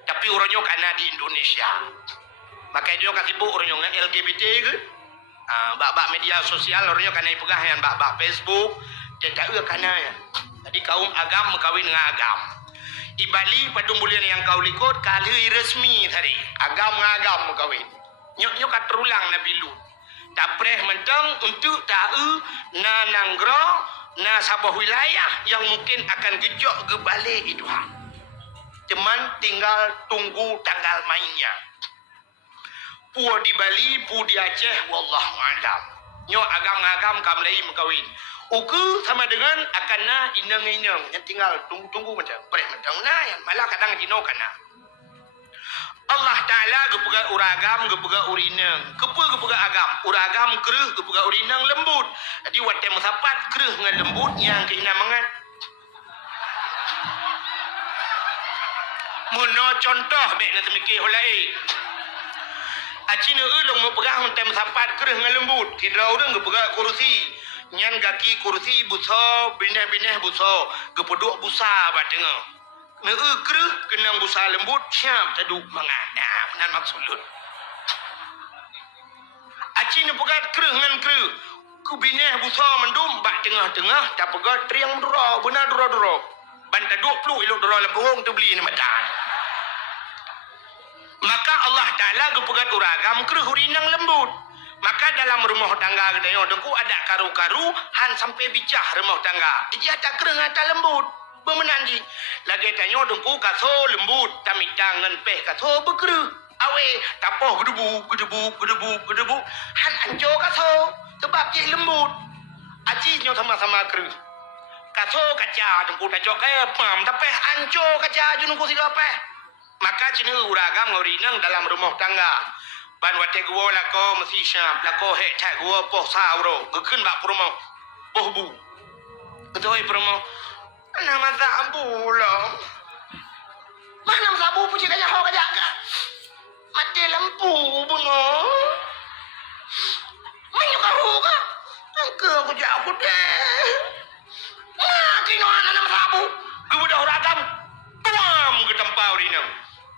tapi orangnya kena di Indonesia. Maka dia kasih bu orangnya LGBT ke. Bak media sosial orangnya kena pegahan bak Facebook. Dan tak kena ya. Jadi kaum agam kawin dengan agam. Di Bali pada bulan yang kau likut kali resmi tadi. Agam kawin. Nyok kat terulang Nabi Lut. Tak preh mentang untuk tahu na nanggro na sabah wilayah yang mungkin akan gejok ke balik itu. Cuman tinggal tunggu tanggal mainnya. Puo di Bali, puo di Aceh, wallahu a'lam. Nyo agam-agam kamlai mengkawin. Uku sama dengan akanna inang. Yang tinggal tunggu macam. Boleh macam nah yang malah kadang dino kana. Allah Ta'ala gepega uragam, gepega urinang. Gepega agam. Uragam kereh, gepega urinang lembut. Jadi watai musapat kereh dengan lembut yang kena mangat. Muno contoh baik nak temiki holai. Acina ulung mau pegang tem sapat kereh dengan lembut. Kira orang ke pegang kursi. Nyan kaki kursi busa, bineh busa. Kepeduk busa bat tengah. Kereh kenang busa lembut siap taduk mangan. Nah, benar maksud lut. Acina pegang kereh dengan kereh. Ku bineh busa mendum bat tengah-tengah tak pegang triang dura, benar dura. Bantai 20 elok dolar lebong tu beli ni macam. Maka Allah Ta'ala gepegat uragam kereh urinang lembut. Maka dalam rumah tangga kita yang dengku ada karu-karu han sampai bicah rumah tangga. Dia tak kereh ngata lembut. Bermenanji. Lagi tanya dengku kaso lembut. Kami tangan peh kaso berkereh. Awe tapoh gedebu. Han anjo kaso. Sebab dia lembut. Acinya sama-sama kereh. Kaso kaca dengku tajok pam tapeh anco kaca junungku siga peh. Maka cina uragam ngorinang dalam rumah tangga. Ban wate gua lako mesti syam lako hek tak gua poh sauro gekun bak promo poh bu. Ketoi promo. Nama sabu lah. Mana sabu puji kaya ho kaya ka. Mati lampu buno. Mayu karu ka. Angke aku jauh deh. Kino anak sabu. Gua uragam. Tuam ke tempat urinang.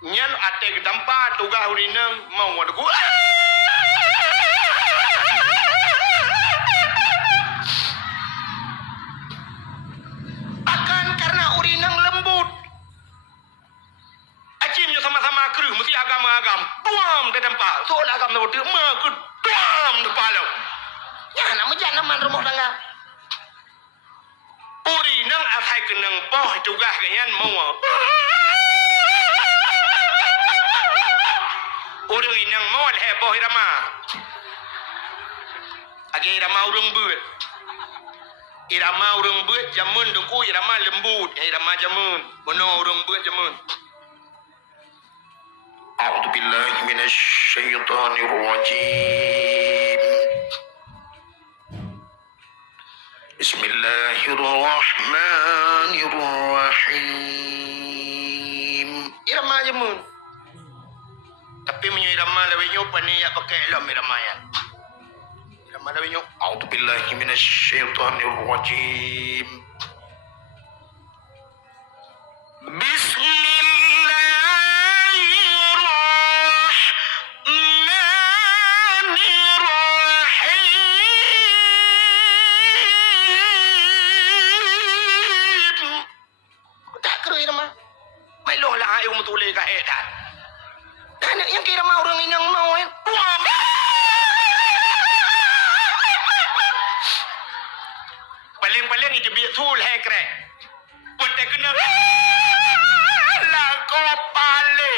Nyan ate ke tempat tugas urinang mau ada gua. Akan karena urinang lembut. Acimnya sama-sama kereh mesti agam-agam. Tuam ke tempat. Soal agam lembut mah ke tuam depan lo. Ya nama jangan rumah tangga. Urinang asai kenang poh tugas ganyan mau. Orang inang mau heboh irama. Agi irama orang buat. Irama orang buat jamun dengku irama lembut, irama jamun. Bono orang buat jamun. A'udzu billahi minasy syaithanir rajim. Bismillahirrahmanirrahim. Irama jamun. Tapi menyo irama lawenyo pani ya pakai lam irama ya. Irama lawenyo a'udzu billahi minasy syaithanir rajim. Bismillahirrahmanirrahim. Tak kira irama. Mai loh lah ayo mutule ka edan. Dan yang kira mau orang inang mau ya. Paling-paling itu biar sul hekre. Buat kena lah kau pale.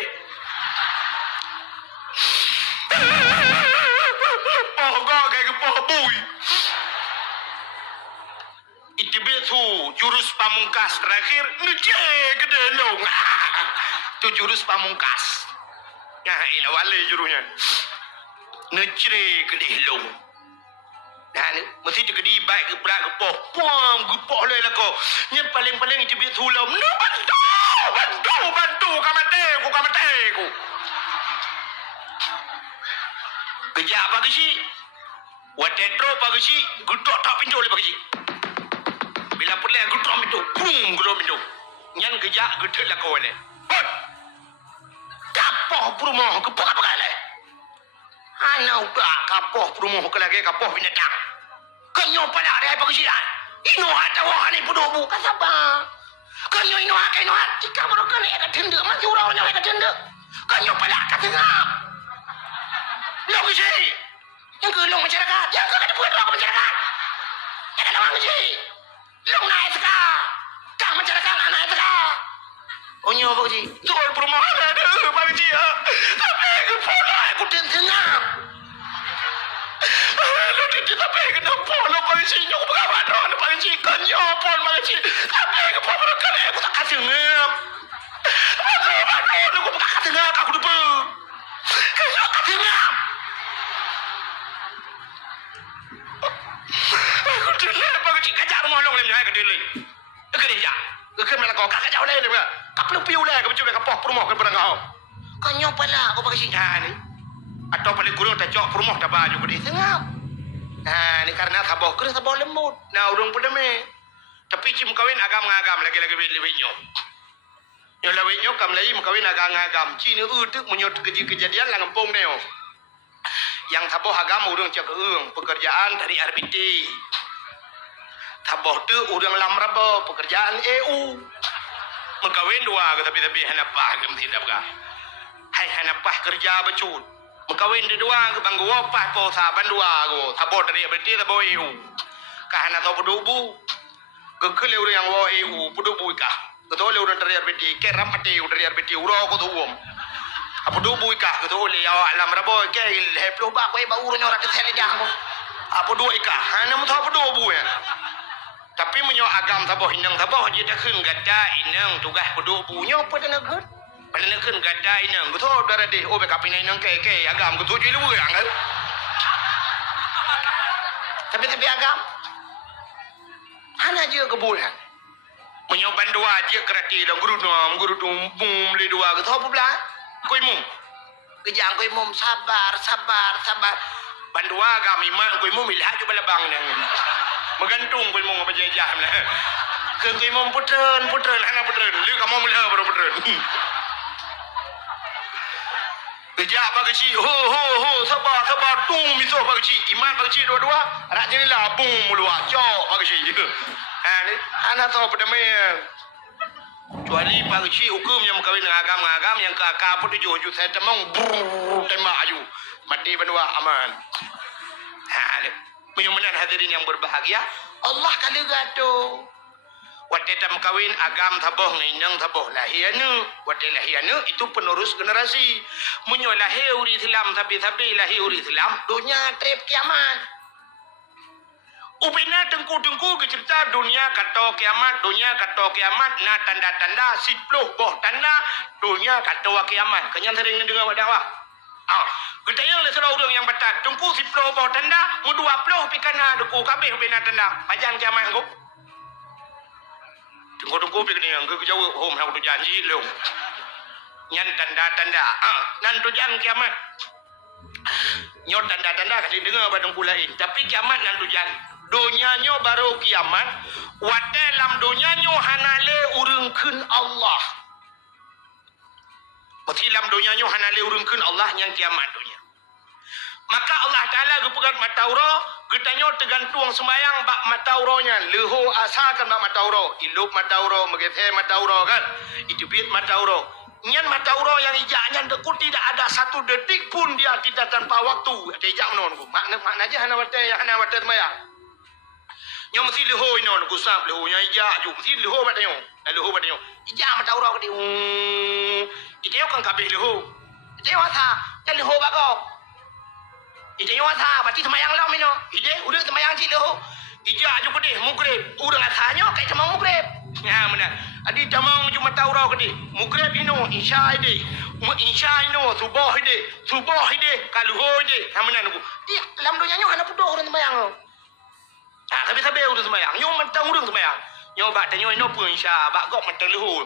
Oh kau kayak kepoh bui. Itu biar tu jurus pamungkas terakhir ngejek gede long. Tu jurus pamungkas. Nah, ila wale jurunya. Ngecre gede long. Nah, mesti dia kedi baik ke berat ke poh. Puang gepoh le lah kau. Nya paling-paling itu biar sulam. No, bantu kamate ku. Kejap pagi si. Watetro pagi si, gutok tak pintu le pagi si. Bila pulih gutok pintu, boom gutok pintu. Nyan kejap gutok lah kau le. Hot. Kapoh perumoh ke apa kali? Anak udah kapoh perumoh ke lagi kapoh binatang. Kanyo pala dia pagi si. Ino hata wah ni pudobu kasaba. Kanyo ino hak jika mereka ni akan tenda mati orang yang akan tenda. Kanyo pala katengap. Long si. Yang ke long masyarakat, yang ke buat long masyarakat. Yang ke long si. Long naik seka. Kang masyarakat naik seka. Onyo apa si? Soal perumahan ada pagi si. Tapi ke pola aku tengah. Lu tidak apa kena polo pagi si. Nyok berkawan pagi si. Kanyo pon pagi si. Tapi ke pola kena aku tak kasih ngap. Aduh, aku tak kasih ngap aku lupa. Kanyo kasih ngap. Aku dulu pagi si kajak rumah long lem nyai ke dulu. Ke dia. Ke mana kau kakak jauh le ni. Kap lu piu le ke macam ke poh rumah ke perang kau. Kanyo pala aku pagi si ni. Atau paling kurang tak jauh rumah tak baju ke dia ngap. Nah, ni karena saboh kena saboh lembut. Nah, urung pun deme. Tapi cim kawin agam-agam lagi-lagi lebih nyok. Nyok lebih nyok kam lagi kawin agam-agam. Cini utuk menyot kejadian lah ngempong neo. Yang saboh agam urung cak pekerjaan dari RBT. Saboh tu urung lamrabo pekerjaan EU. Mengkawin dua tapi hanapah ke tidak ka. Hai hanapah kerja becut. Mengkawin di dua ke banggu opah ko saban dua ko. Saboh dari RBT saboh EU. Kahana to pudubu. Kekele urang yang wo EU pudubu ka. Ketole urang dari RBT ke ramate dari RBT uro ko tuum. Pudubu ka ketole ya alam rabo ke heplo ba ko ba urang ora kesele jang ko. Pudu ka hana mo to pudubu ya. Tapi menyo agam saboh inang saboh je dah keun gada inang tugas pudubu nyo pada negut. Pada negun gada inang betul darah deh oh backup inang ke agam betul je lu yang. Tapi agam hana je kebulan. Menyoban dua je kerati dah guru bum le dua ke apa pula? Koi mum. Kejang koi mum sabar. Bandua agam iman koi mum ilha ju balabang nang. Menggantung koi mum apa jajah lah. Ke koi mum putren hana putren. Lu kamu mula baru putren. Kejap bagi si ho sabar tung miso bagi si iman bagi si dua rak jadi lah bum mulua cok bagi si ni anak tahu pada main kecuali bagi si hukum yang kawin agam yang kakak pun tujuh saya temang tembak aju mati berdua aman menyumenan hadirin yang berbahagia Allah kali gaduh Watetam kawin agam taboh ngainang taboh lahianu. Wate lahianu itu penerus generasi. Munyo lahir uri Islam tapi lahir uri Islam dunia trip kiamat. Upina tengku-tengku ke cerita dunia kata kiamat na tanda-tanda 10 boh tanda dunia kata kiamat. Kenyan sering dengar dakwah. Kita yang lesra orang yang batat tengku 10 boh tanda mu 20 pikana deku kabeh upina tanda pajan kiamat ko. Tengku-tengku pikana yang ke jauh hom hang tu janji lu. Nyan tanda-tanda nan tu jan kiamat. Nyo tanda-tanda kasi dengar badang lain tapi kiamat nan tu jan. Donyanya baru kiamat wa dalam donyanya hanale urungkeun Allah. Berarti dalam donyanya hanale urungkeun Allah yang kiamat dunia. Maka Allah Taala gepegat matauro getanyo tergantung semayang bak matauronya leho asalkan bak matauro ilup matauro megete matauro kan itu bit matauro nyan matauro yang ijaknya deku tidak ada satu detik pun dia tidak tanpa waktu ada ijak menon makna aja hana wate yang hana wate semayang yang mesti leho inon kusap leho nya ijak ju mesti leho batyo ijak matauro kedi ite yo kan kabeh leho ite wasa kan leho bako ite yo wasa berarti semayang lam ino ide udah semayang ci leho ijak ju kedi mugrib urang asanyo kai semang mugrib ya benar adi jamang ju matauro kedi mugrib ino isya ide isya ino subuh ide kaluho ide ha benar ku dia lam dunya nyo hana pudo urang semayang sabi-sabi urang semayang. Nyo mentang urang semayang. Nyo bak tanyo ino pun insya bak gok mentang leho.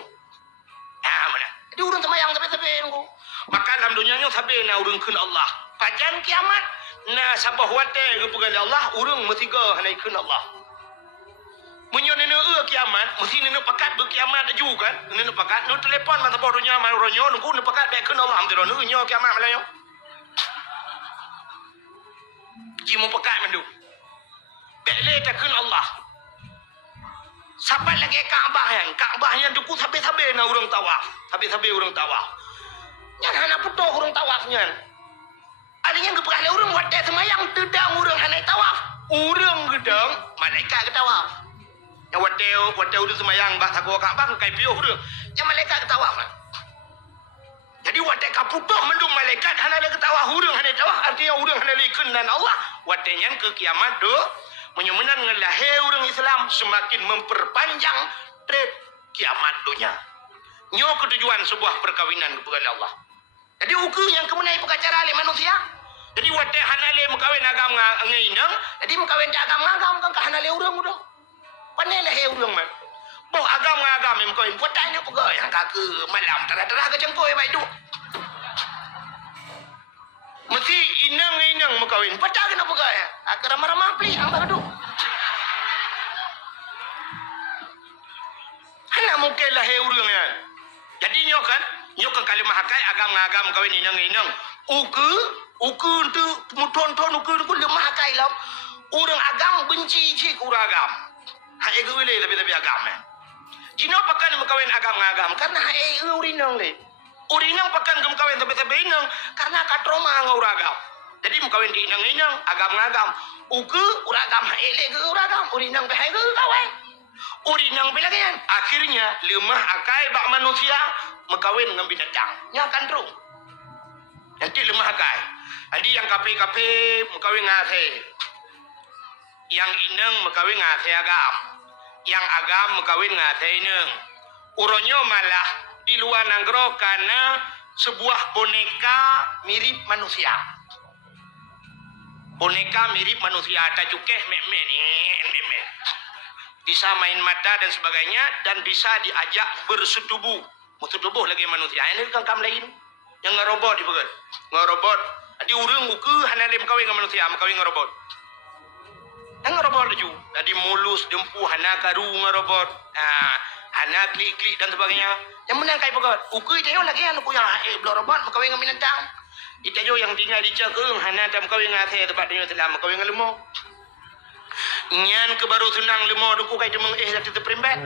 Mana? Di urang semayang sabi-sabi nunggu. Maka dalam dunia nyo sabi na urang keun Allah. Pajan kiamat na sabah wate kepegal Allah urang mesti ke hanai keun Allah. Munyo nene kiamat mesti nene pakat berkiamat aju kan. Nene pakat nu telefon masa sabah dunia maru ronyo nunggu ne pakat bek keun Allah alhamdulillah nu nyo kiamat malanyo. Jimu pakat mandu. Bele takun Allah. Sampai lagi Kaabah yang duku sabe-sabe na urang tawaf. Sabe-sabe urang tawaf. Yang hana puto urang tawaf nyan. Alinya gepegal urang wate semayang tedang urang hana tawaf. Urang gedang malaikat ke tawaf. Yang wate urang semayang bak sago Kaabah kai piuh urang. Yang malaikat ke tawaf. Jadi wate kaputoh mendung malaikat hana le ke tawaf urang hana tawaf artinya urang hana le keun Allah. Wate nyan ke kiamat do menyemenan ngelahe orang Islam semakin memperpanjang tret kiamat dunia. Nyo ketujuan sebuah perkawinan kepada Allah. Jadi uku yang kemenai pengacara oleh manusia. Jadi wate hanale mengkawin agam ngainang, jadi mengkawin agam ngagam kan ka hanale urang udah. Panai lehe urang man. Boh agam ngagam mengkawin potanya pegoi yang kake malam terah-terah ke cengkoi baik tu. Mesti inang mengkawin. Pecah kena pegawai. Agar ramah-ramah peli angkat tu. Hana mungkin lah urang ya. Jadi nyokan kali mahakai agam kawin inang. Uku untuk muton uku lemah kai lam. Urang agam benci cik urang agam. Hai ego le tapi agam. Jino pakan mengkawin agam karena hai urinang le. Urinang pakan gem kawin tapi inang karena katroma nguragam. Jadi mengkawin di inang agam. Uku uragam ele ke uragam urinang be hai ke kawin. Urinang bilangan akhirnya lemah akai bak manusia mengkawin dengan binatang. Nya kandrung. Nanti lemah akai. Jadi yang kape mengkawin ngase. Yang inang mengkawin ngase agam. Yang agam mengkawin ngase inang. Uronyo malah di luar nanggro karena sebuah boneka mirip manusia. Boneka mirip manusia, tajukeh meme. Bisa main mata dan sebagainya dan bisa diajak bersetubuh. Bersetubuh lagi manusia. Ini kan kam lain. Yang ngerobot dipegat. Ngerobot. Di urang uku hanale mengkawin dengan manusia, mengkawin ngerobot. Yang ngerobot laju. Jadi mulus dempu hana karu ngerobot. Hana klik dan sebagainya. Yang menang kai pegat. Uku itu lagi yang aku yang blorobot mengkawin dengan binatang. Itu yang tinggal di cakung hana dan mengkawin dengan saya tempat dunia telah mengkawin dengan lemah. Nyan ke baru senang lemah duku kai demeng satu terperempat.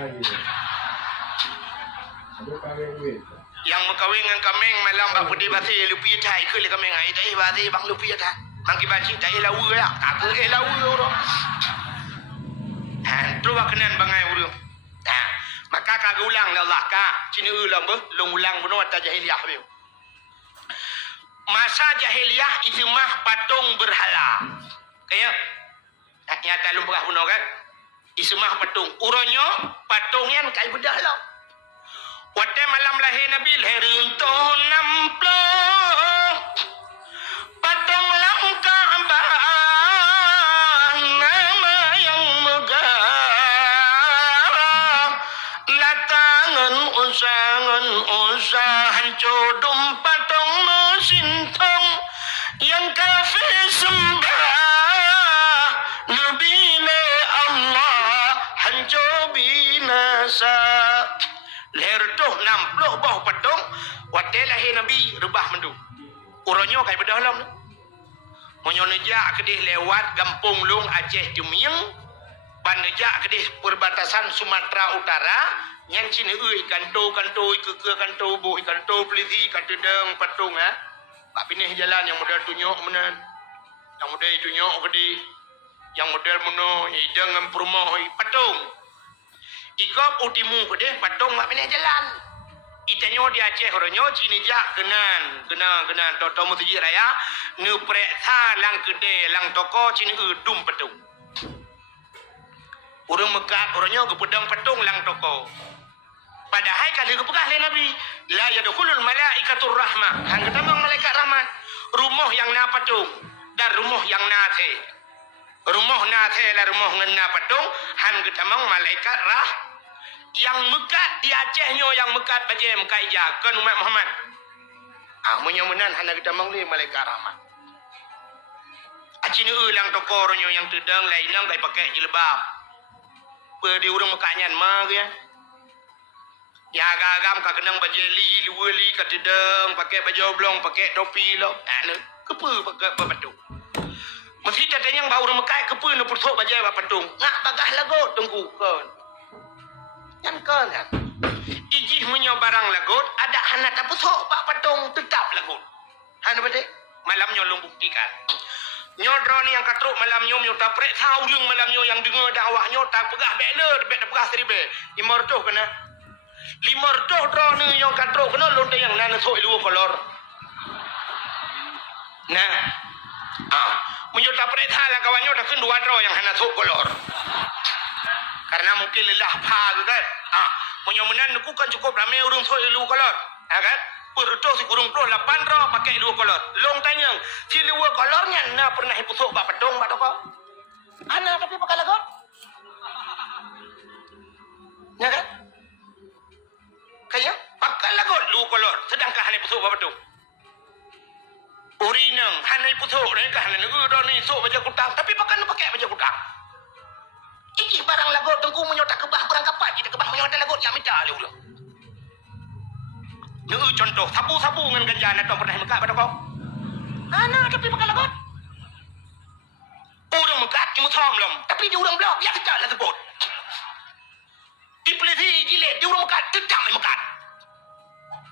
Yang mengkawin dengan kameng malam bak putih basi lupi tai ke le kameng ai tai basi bang lupi ta. Bang ki banci tai lawu ya. Tak ke lawu ro. Tu wakanan bangai urang. Maka kagak ulang Allah ka cina ulang long ulang bunuh atas jahiliyah biu. Masa jahiliyah itu mah patung berhala. Kayak Nyata lumrah puno kan. Ismah patung. Uronyo patung yang kai bedah lah. Waktu malam lahir Nabi lahir untuk 60. Patung langkah nama yang megah. Latangan usahan codum patung musintong yang kafir sembah Nabi Allah hancur binasa. Leher tu 60 bawah patung. Waktu lahir Nabi rebah mendu. Uronyo kai bedalam. Monyo nejak kedih lewat Kampung Lung Aceh Jumiang. Ban nejak kedih perbatasan Sumatera Utara. Yang sini kanto ke boh kanto peliti katedeng patung ha. Pak pinih jalan yang model tunjuk menan. Yang model tunjuk kedih. Yang model mono hidang dengan perumahan patung. Ikop utimu kedih patung mak pinih jalan. Itanyo di Aceh oronyo cini jak kenan toto mutiji raya nu preksa lang kede lang toko cini dum patung. Urang Mekah oronyo ke pedang patung lang toko. Padahal kali kepegah le Nabi la yadkhulul malaikatur rahmah. Hang ketamang malaikat rahmat. Rumah yang na patung dan rumah yang na the. Rumah na the la rumah ngena patung hang ketamang malaikat yang mekat di Acehnya yang mekat bajai mekai jakan umat Muhammad. Menyomenan hana kita mangli malaikat rahmat. Acini ulang tokornya yang tedang lainang kai pakai jilbab. Di urang mekanyan mah ya. Ya agam ka kenang bajai luweli ka tedang pakai baju oblong pakai topi lo. Kepe pakai batu. Mesti tatanya bau urang mekai kepe nu putok bajai patung. Ngak bagah lago tengku kon. Kan kan ijih menyo barang lagut ada anak tak pusok pak patung tetap lagut hana bade malam nyolong buktikan nyodro ni yang katruk malam nyom nyo tak prek tahu jeung malam nyo yang dengar dakwah nyo tak pegah beler bet pegah seribe 500 kena 500 dro ni yang katruk kena lonte yang nana sok lu kolor nah menyo tak prek thala kawan nyo tak dua dro yang hana sok kolor. Karena mungkin lelah pagi kan. Menyomenan aku kan cukup ramai urung so ilu kolor. Kan? Perut si kurung pro 8 ro pakai ilu kolor. Long tanya, si ilu kolornya na pernah ipusuk bak pedong bak toko. Ana tapi pakai lagot. Ya kan? Kayak pakai lagot lu kolor. Sedangkan hanya pusuk bak pedong. Urinang hanya ipusuk mereka hanya negara ni sok baju kutang tapi pakai baju kutang. Iki barang lagot tengku menyotak kebah barang kapat kita kebah menyotak lagot yang minta lu. Contoh sapu-sapu dengan ganja atau pernah mekat pada kau. Ana tapi pakai lagot. Orang mekat cuma somlom tapi dia orang blok ya kecak lah sebut. Dipeliti gilet dia orang mekat tetap mekat.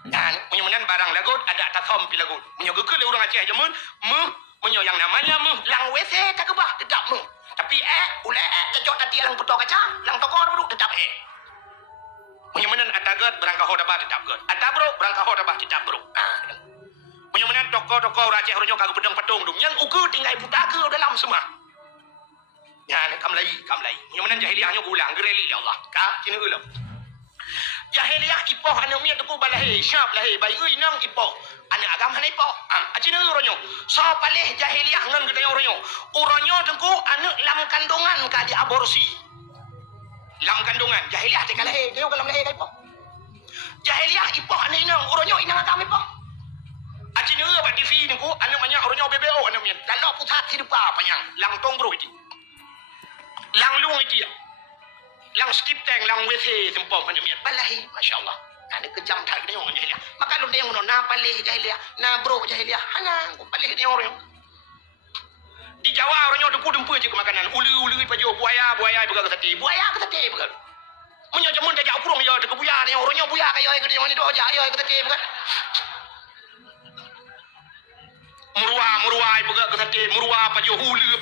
Dan menyemenan barang lagot ada atas sompi lagot. Menyogok le orang Aceh jamun menyo yang namanya lang WC tak kebah tetap tapi ulai cocok tadi lang putok kaca lang tokor bro tetap menyemenan atagat berangkah hodabah tetap god ada bro berangkah hodabah tetap bro menyemenan toko Aceh ronyo kagak pedang patung dong yang ukur tinggal buta ke dalam semua ya kamlai menyemenan jahiliahnya gulang gereli ya Allah kah cina ulang jahiliah ipoh anu mia tuku balahe syab lahe bayi nang ipoh anu agama na ipoh acina uronyo so paleh jahiliah ngan gede uronyo tengku anu lam kandungan ka di aborsi lam kandungan jahiliah te kalahe keu kalam lahe ka ipoh jahiliah ipoh anu inang uronyo inang agama ipoh acina ba TV tengku anu manya uronyo BBO anu mia kalau putat hidup apa yang lang tong bro itu lang lung itu ya lang skip tank lang WC sempom anu mia balahi masyaallah ada kejam tak dia orang jahiliah maka lu dia ngono na paleh jahiliah na bro jahiliah hana ko paleh dia orang di Jawa orangnya dempu je ke makanan ulu paju buaya begal sate begal menyo jamun dak kurung yo ke buaya ni orangnya buaya kayo ke dia ni do aja ayo ke sate begal murwa begal ke sate murwa paju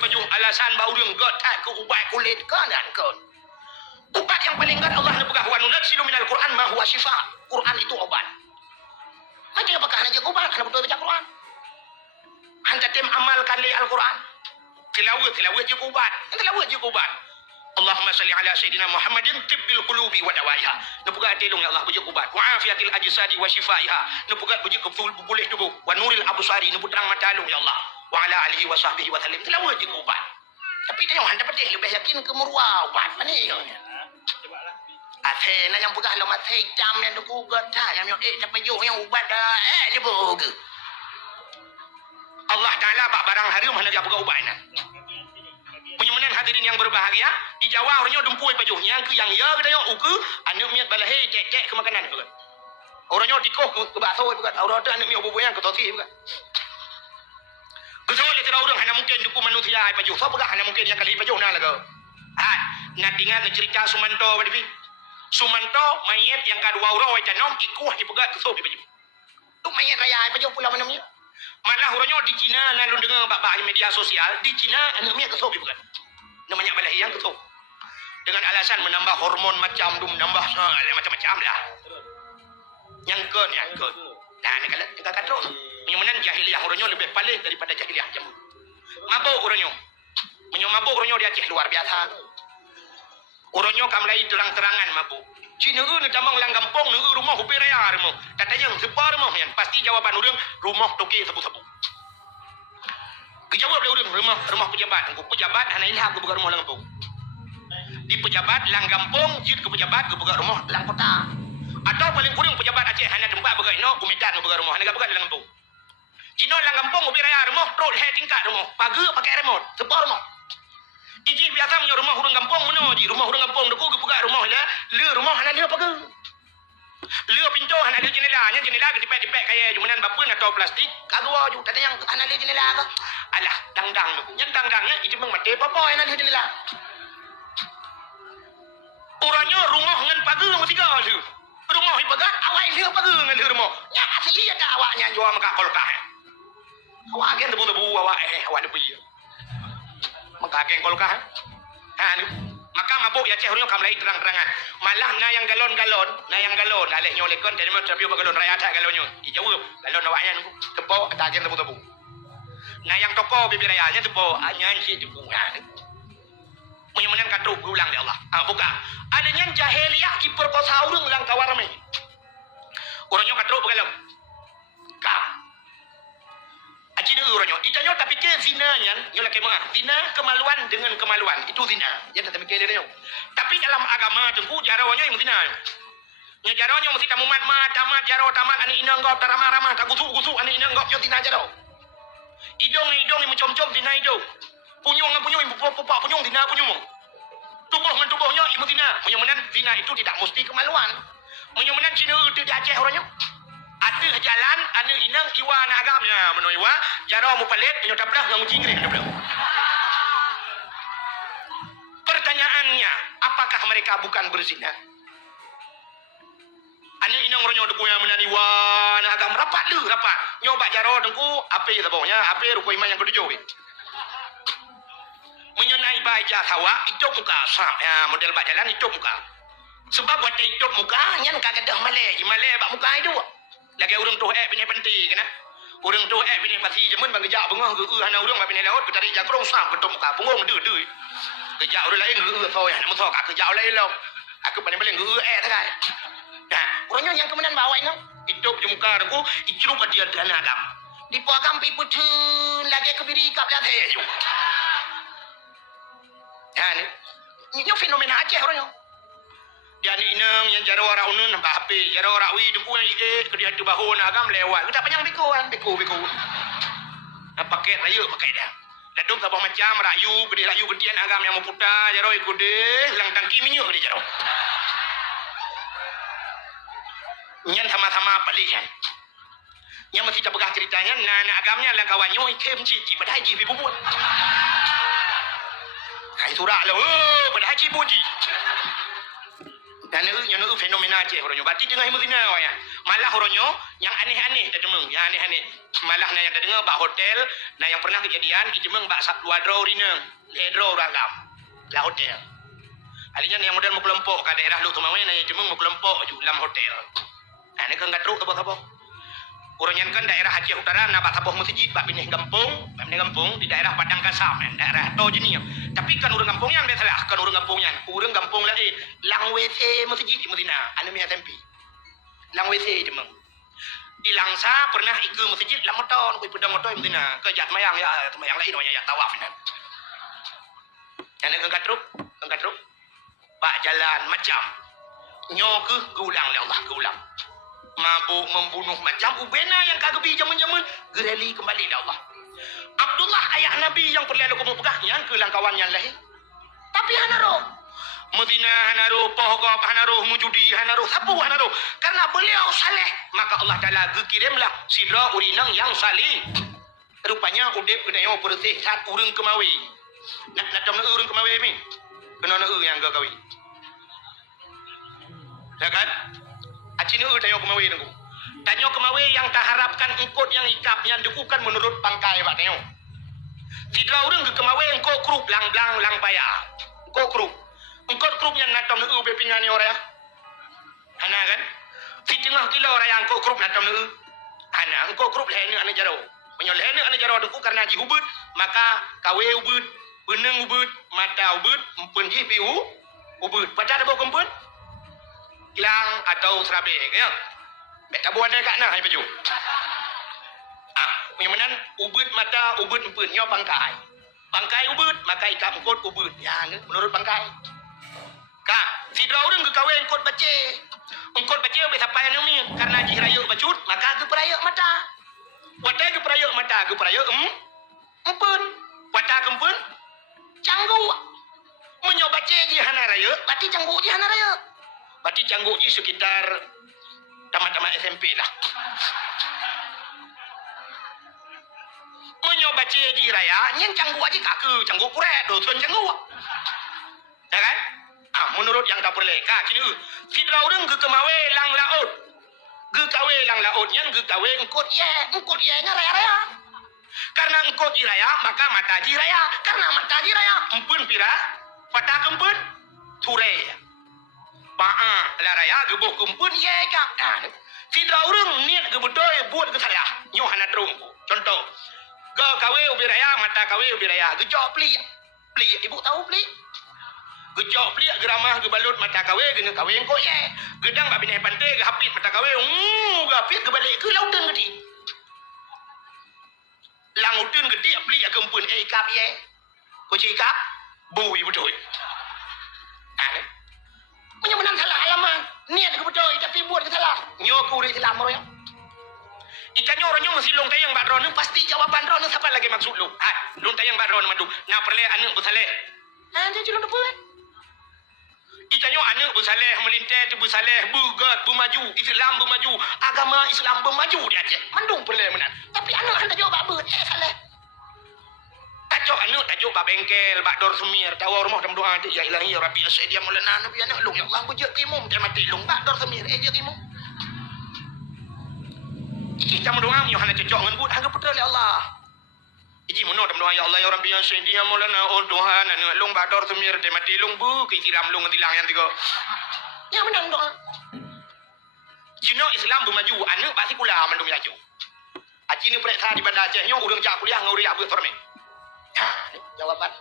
paju alasan bau reung god tak ke ubat kulit kanan kon ubat yang paling kan Allah nebegah wa nunazzilu minal Qur'an ma huwa syifa. Quran itu obat. Macam apakah hanya obat? Hanya betul baca Quran. Hanya tim amalkan li Al-Quran. tilawat je ubat. Tilawat je ubat. Allahumma salli ala sayyidina Muhammadin tibbil qulubi wa dawaiha. Nupugat telung ya Allah bujuk ubat. Wa afiatil ajsadi wa shifaiha. Nupugat bujuk pulih tubuh. Wa nuril absari nuputrang matalung ya Allah. Wa ala alihi wa sahbihi wa sallim. Tilawat je ubat. Tapi dia yang dapat lebih yakin ke murwa ubat ni. Athena yang pegang lo mata hitam yang tu gugat dah yang sampai yo yang ubat dah dia boga. Allah Taala bak barang harum hendak dia pegang ubat ni. Penyemanan hadirin yang berbahagia, di Jawa orangnya dumpui pajuh yang ke yang ya ke dia uku anak miat balahe cek ke makanan bukan. Orangnya tikoh ke bakso bukan. Orang tu anak miat bubuyan ke toti bukan. Betul dia tidak orang hanya mungkin duku manusia ai pajuh. So pegang hanya mungkin yang kali pajuh na lagu. Nak dengar cerita Sumanto badi. Sumanto mayat yang kedua orang janom ikuh dipegat ke so di pajuh. Tu mayat raya ai pajuh pula mana miat. Malah orangnya di Cina lalu dengar bak-bak media sosial di Cina anak miat ke so bukan. Namanya balahi yang tu dengan alasan menambah hormon macam tu menambah macam-macam lah yang ke nah ni kalau kita kata menyamanan jahiliah orangnya lebih paling daripada jahiliah jamu mabuk orangnya mabuk orangnya di Aceh luar biasa orangnya kamlai terang-terangan mabuk Cina ni tambang lang kampung ni rumah hupi raya rumah katanya separ rumah yang pasti jawaban orang rumah toki sabu-sabu kejawab dia rumah pejabat anak ilham ke buka rumah lang kampung di pejabat lang kampung jid ke pejabat ke buka rumah lang kota atau paling kurang pejabat Aceh hanya tempat buka ino kumidan ke buka rumah hanya buka lang kampung Cina lang kampung ubi raya rumah road head tingkat rumah pagi pakai remote separ rumah iji biasa punya rumah hurung kampung mana ji rumah hurung kampung deku ke buka rumah lah le rumah hanya dia pagi le pintu hanya le jendela ke dipek-dipek kayak jumanan bapun atau plastik kagua ju tadi yang hanya le jendela ke alah dang-dang tu yang dang-dangnya itu memang mati apa yang ada jendela orangnya rumah dengan pagar mesti tiga tu rumah ibagat awak dia pagar dengan rumah yang asli ada awaknya jual maka kolkah awak kan tebu-tebu awak depi maka geng kolkah maka mabuk ya ceh orangnya kamlai terang-terangan malah na yang galon alih nyolekon jadi mau terbiu galon raya tak galonnya dijawab galon awaknya tepuk tak agen tebu-tebu nah yang toko bibir rayanya tepuk nyanyi tebu menyamanan kata ulang ya Allah buka adanya jahiliyah diperkosa orang lang kawarame orangnya kata begalam Acina orangnya ditanya tapi ke zinanya nyola kemana zina kemaluan dengan kemaluan itu zina yang tak mikir dia tapi dalam agama tengku jarawanya yang zina nya jarawanya mesti kamu mat tamat jaraw tamat ani ina ngop taramah-ramah tak gusuk ani ina ngop yo zina jaraw idong yang mencom-com zina hidung punyung punyung zina punyung tubuh dengan tubuhnya ibu zina menyamanan zina itu tidak mesti kemaluan menyamanan Cina itu di Aceh orangnya ada jalan anu inang iwa na agamnya menoiwa jaro mu palet nyo tablah nang cingre tablah pertanyaannya apakah mereka bukan berzina anu inang ronyo de kuya menani wa na agam rapat nyoba jaro dengku ape tabongnya ape rukoi iman yang ketujuh menyonai baja hawa itu muka ya model bak jalan itu muka sebab buat itu muka nyan kagak dah malay bak muka itu lagi orang tu punya penting kena orang tu punya pasti jemun bang gejak bengah hana orang bak punya laut betari jakrong sam ketuk muka punggung de gejak orang lain so ya nak kak gejak lain lo aku paling takai nah orangnya yang kemudian bawa ini itu di muka aku icru dia dana agam di pagam piputun lagi kebiri kap dah tu ya ni fenomena Aceh orangnya dia ni inang yang jaro orang unun nampak HP jaro orang wi dengku yang ke dia tu bahu nak agam lewat kita panjang biku pakai rayu pakai dia ladum sabah macam rayu gede rayu gedian agam yang memputar jaro ikut deh lang tangki minyak dia jaro nyan sama-sama pelihan yang mesti tak pegah ceritanya nak agamnya lang kawannya ikem cici pada haji bubut hai surak lah pada haji buji dan itu fenomena Aceh orangnya berarti tengah imuzina ya malah orangnya yang aneh-aneh tak demeng yang aneh-aneh malah yang tak dengar bak hotel nah yang pernah kejadian di demeng bak dua draw rina ledro ragam lah hotel alinya yang model mau kelompok ke daerah lu tu mana yang demeng mau kelompok ju dalam hotel nah ni kan gatruk apa Urangnya kan daerah Aceh Utara nak tabuh masjid bak pindah kampung di daerah Padang Kasam daerah to jenis. Tapi kan urang kampung yang biasalah kan urang kampung lah lang WC masjid di Medina anu mi SMP. Lang WC demang. Di Langsa pernah ikut masjid lang motor ku pedang motor Medina ke jat mayang ya mayang lain namanya ya tawaf nan. Yang nak angkat truk. Bak jalan macam nyo ke gulang le Allah gulang. Mabuk membunuh macam ubena yang kagebi zaman-zaman gereli kembali dah Allah. Abdullah ayah Nabi yang perlu aku pegahnya ke langkawan yang lain. Tapi hanaro Medina hanaro pohgop hanaro mujudi hanaro sapu hanaro karena beliau saleh maka Allah Taala kirimlah sidra urinang yang salih. Rupanya udip kena bersih saat urang kemawi. Nak urang kemawi ni. Kena yang gawi. Ya kan? Acini tanya kemawi nunggu. Tanya kemawi yang tak harapkan engkot yang ikapnya dukukan menurut pangkai pak tanya. Sidra urang ke kemawi engkau krup lang paya. Engkau krup. Engkau krupnya natom nunggu bepingan ni orang. Hana kan? Fitengah kilo orang yang engkau krup natom nunggu. Hana engkau krup lehena ane jaro. Menyolehena ane jaro duku karena ji ubud maka kawe ubud, beneng ubud, mata ubud, empun ji piu ubud. Pada ada bau kempun? Kilang atau serabe ya. Mek tabu ada kat nah ai baju. Yang menan ubud mata ubud empun nyo bangkai. Bangkai ubud maka ikap engkot ubud. Ya menurut bangkai. Kak, sidra urang ke kawin engkot bace. Engkot bace be sampai anu ni karena ji raya bacut maka ke peraya mata. Watai ke peraya mata ke peraya empun. Wata kempun canggu. Menyo bace ji hana raya, berarti canggu ji hana raya. Berarti canggu ji sekitar tamat-tamat SMP lah. Menyoba ji raya, yang canggu aja kaku, canggu puret, dosun canggu. Ya kan? Menurut yang tak boleh. Kak, kini sidra urang ke kemawe lang laut. Ge kawe lang laut, yang ge kawe engkot ye nya raya-raya. Karena engkot ji raya, maka mata ji raya. Karena mata ji raya, empun pira, patah kempun, ture. Paa la raya gebuh kumpun ye kak. Sidra urang niat gebedoy buat ke salah. Nyo hana terung. Contoh. Ge kawe ubi raya mata kawe ubi raya. Gejok pli. Ibu tahu pli? Gejok pli geramah gebalut mata kawe gena kawe engko ye. Gedang bak binai pantai ge hapit mata kawe. Gapit ge balik ke lautan gede. Lautan gede pli kumpun ikap ye. Ko cikap bui betul. Menang salah alamat. Niat ke betul tapi buat ke salah. Nyo ku ri salah moro. Ikannya orangnya mesti long tayang bak drone pasti jawaban drone siapa lagi maksud lu? Long tayang bak drone madu. Nah perle anak bersaleh. Dia cilon apa? Ikannya anak bersaleh melintas tu bersaleh bugat bermaju Islam bermaju agama Islam bermaju dia Aceh. Mandung perle menan. Tapi anak anda jawab apa? Salah. Tajuk anu tajuk bak bengkel bak dor semir tawa rumah dalam doa ya ilahi ya rabbi asyidia maulana nabi anak long ya Allah bujur timum dia mati long bak dor semir je timum iki jam doa mi hana cocok ngan bud anggap betul ya Allah iki mono dalam doa ya Allah ya rabbi asyidia maulana oh Tuhan anu long bak dor semir dia mati long bu ke siram long tilang yang tiga ya menang doa Cina Islam bermaju anak pasti kula mandum laju acini periksa di bandar Aceh nyo urang jak kuliah ngauri abut forme jawaban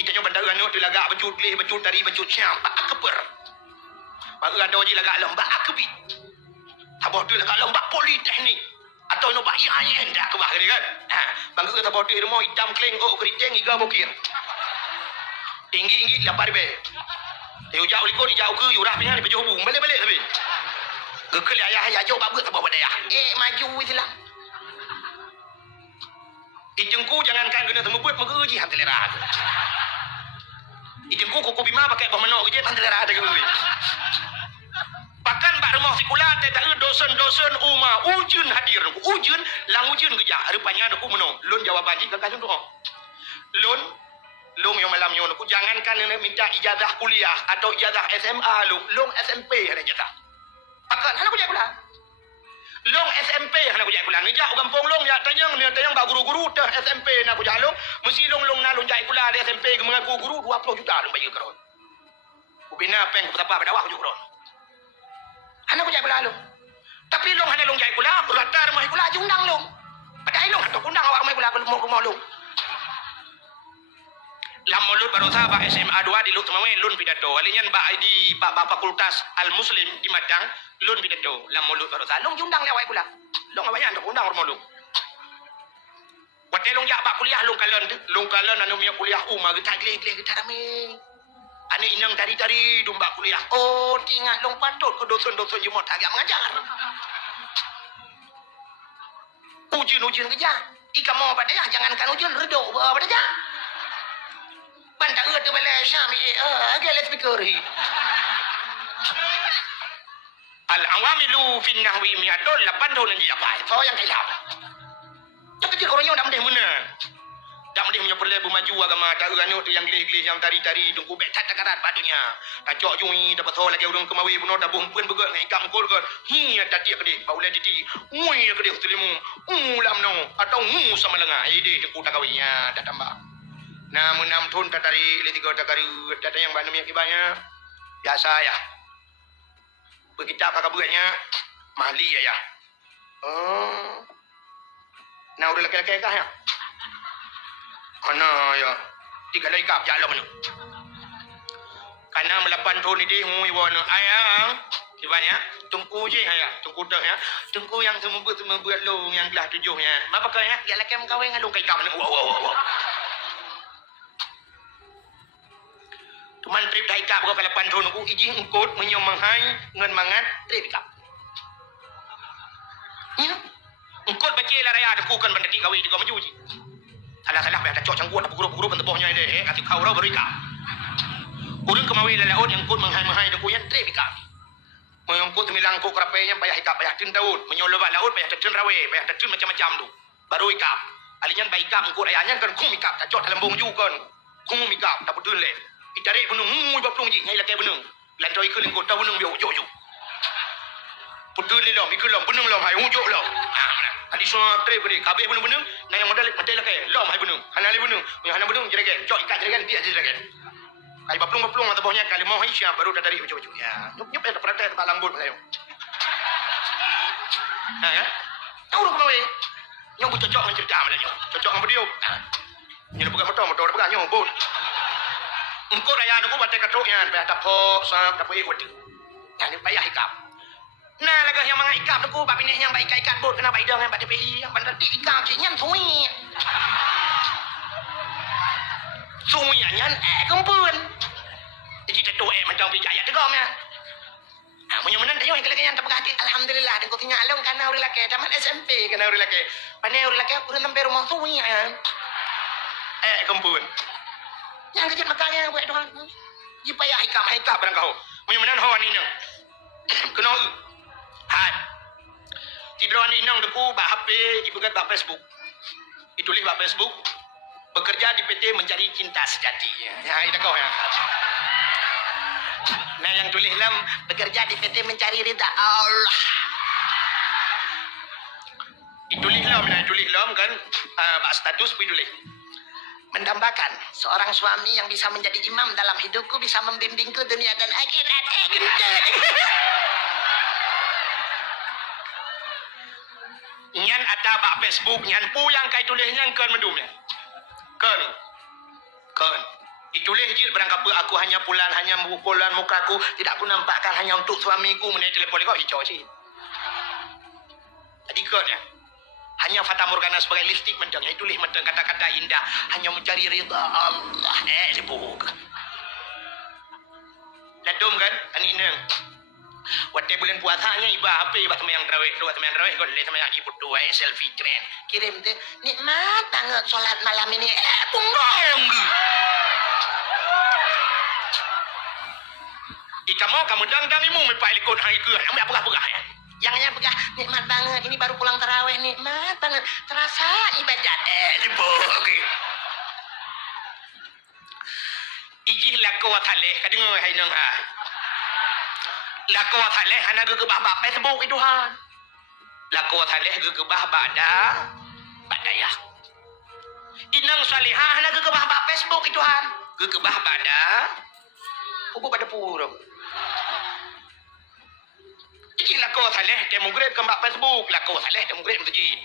itanya bandar anu tu lagak becut leh becut tari becut siam bak keper baru ada je lagak lembak akbi habis tu lagak lembak politeknik atau no bak IAIN dah ke bahari kan bangga kata bodoh rumah hitam kleng oh keriting iga bokir tinggi 8 ribu jauh likut jauh ke yurah pingan di hubung balik tapi gekel ayah jauh bak beut bawa daya maju Islam Ijengku jangankan kena temubut menguji hantar lerah. Ijengku kuku bima pakai pemenok je hantar lerah ada kembali. Bahkan bak rumah sikulah tak dosen ujun hadir. Ujun lang ujun kerja. Rupanya aku menong. Lun jawaban je kakak contoh. Lun yang malam yang aku jangankan minta ijazah kuliah atau ijazah SMA lun SMP ada ijazah. Bahkan anak kuliah pula. Long SMP nak kujak pulang ngejak kampung long ya tanyang bak guru-guru dah SMP nak kujak long mesti long nalung jai pula di SMP ke mengaku guru 20 juta long bayar keron ubina peng betapa berdakwah kujak keron anak kujak pulang long Tapi long hana long jai kula, rata rumah kula aja undang long. Padahal long hantu undang awak rumah kula ke rumah long. Lam mulut baru sahabat SMA 2 di Lut Semawe lun pidato. Alinyan ba di Fakultas Al Muslim di Madang lun pidato. Lam mulut baru sahabat. Long undang awak kula. Long awak hantu undang rumah long. Wate long ya ba kuliah long kalon anu mia kuliah umah kita gele-gele kita rame. Ani inang dari domba kuliah. Oh, tinggal long patut ke dosen-dosen jemot agak mengajar. Ujian kerja. Ika mau pada ya, jangankan ujian redo pada ya. Pandang tu bela syami agak speaker hi. Al-awamilu fin nahwi mi'atun 8 tahun dia apa? So yang hilap. Yang kecil orangnya dah mendeh mana? Dah mendeh punya perlu maju agama tak uranu tu yang gelih-gelih yang tari-tari tunggu bet tak karat padunya. Tak cok jui dapat tahu lagi orang kemawi pun dah bung pun begot ngai kam kol kot. Hi tak dia kedih bau le titi. Ui kedih telimu. Lam no atau sama lengah. Ide aku tak kawinya tak tambah. Namun 6 tahun tak dari letigo tak kari data yang banyak akibatnya. Biasa ya. Begitu kakak buatnya mahli ya. Oh. Nah udah laki-laki kah ya? Mana ya? 3 lagi kap jalan mana? Karena 8 tahun ini hui wana ayang. Kibanya tungku je ya, tungku dah ya. Tungku yang semua buat lo yang belah 7 ya. Apa kau ya? Ya laki mengkawin dengan lo kai kap mana? Wow. Tuman trip dah ikap berapa 8 tahun aku izin engkut menyom menghai ngan mangat trip ikap. Ya. Engkut baca lah raya aku kan benda tiga kau maju je. Salah bayar cok cangguan guru pentebohnya ide kasih kau baru ikap. Urang kemawi laut yang engkut menghai aku yang trip ikap. Mengengkut milang ko kerapenya bayar ikap bayar tin tahun menyolobak laut bayar tin rawe bayar tin macam-macam tu. Baru ikap. Alinyan baik ikap engkut ayahnya kan kum ikap tak cok dalam bung ju kan. Kum ikap tak betul le. Itarik benung bapung ji ngai lakai benung lantoi ke lengkot tahu benung biau jo putul lelom ikut lom benung lom hai ujo lom adi semua tre beri kabeh benung na yang modal lakai lom hai benung hanali benung hana benung jeragen jok ikat jeragen dia jeragen kai bapung atau bawahnya kali mau hai siap baru dah dari ujo ya nyup ada praktek tak lambut saya ya tahu kau we nyong cocok dengan cerita mana nyong cocok dengan dia nyok bukan motor bukan nyong bot. Engkau raya aku baca ketuknya, bayar tapo, sahab tapo ikut. Yang bayar ikap. Nah, lagi yang mengai ikap aku, bapak ini yang baik ikat bot, kena baik dong yang baca PI, yang bandar di ikap je nyan sui. Sui nyan kempun. Jadi tetu macam pijaya tegomnya. Ah, punya menan tayo yang kalagayan tapos hati alhamdulillah dan ko tingalong kana uri laki taman SMP kana uri laki. Panay uri laki uri namper rumah sui yan. Kempun. Yang kecil makalnya buat doang. Ji payah hikap barang kau. Menyamanan hawan ini. Kena hat. Tidroan ini nang deku bak HP, ibu kat bak Facebook. Ditulis bak Facebook. Bekerja di PT Mencari Cinta Sejati. Ya, itu kau ya. Nah, yang tulis lam bekerja di PT Mencari Ridha Allah. Ditulis lam kan bak status pi tulis. Mendambakan seorang suami yang bisa menjadi imam dalam hidupku, bisa membimbingku dunia dan akhirat. Nyan ada bak Facebook, nyan pu yang kai tulisnya kan mendumnya. Kan. Ditulis je barang apa aku hanya pulang hanya pukulan mukaku tidak aku nampakkan hanya untuk suamiku menaik telefon kau hijau sih. Tadi kan ya. Hanya fata morgana sebagai lipstik mentang itu lih mentang kata-kata indah hanya mencari ridha Allah sebuk ladum kan ani nang waktu bulan puasanya iba apa iba temayang tarawih kau lihat temayang ibu dua selfie trend kirim tu nikmat banget solat malam ini punggong kamu dang imu mepai likut hari ke ambil apa-apa ya. Jangannya pegah nikmat banget ini baru pulang tarawih nikmat banget terasa ibadat dibogi iji lakwa thale kadang hai nang ha lakwa thale hana gegebah bab Facebook itu han lakwa thale gegebah badaya inang salihah hana gegebah bab Facebook itu han gegebah pada pura Iji lako saleh temu grade kembak Facebook, lako saleh temu grade masjid.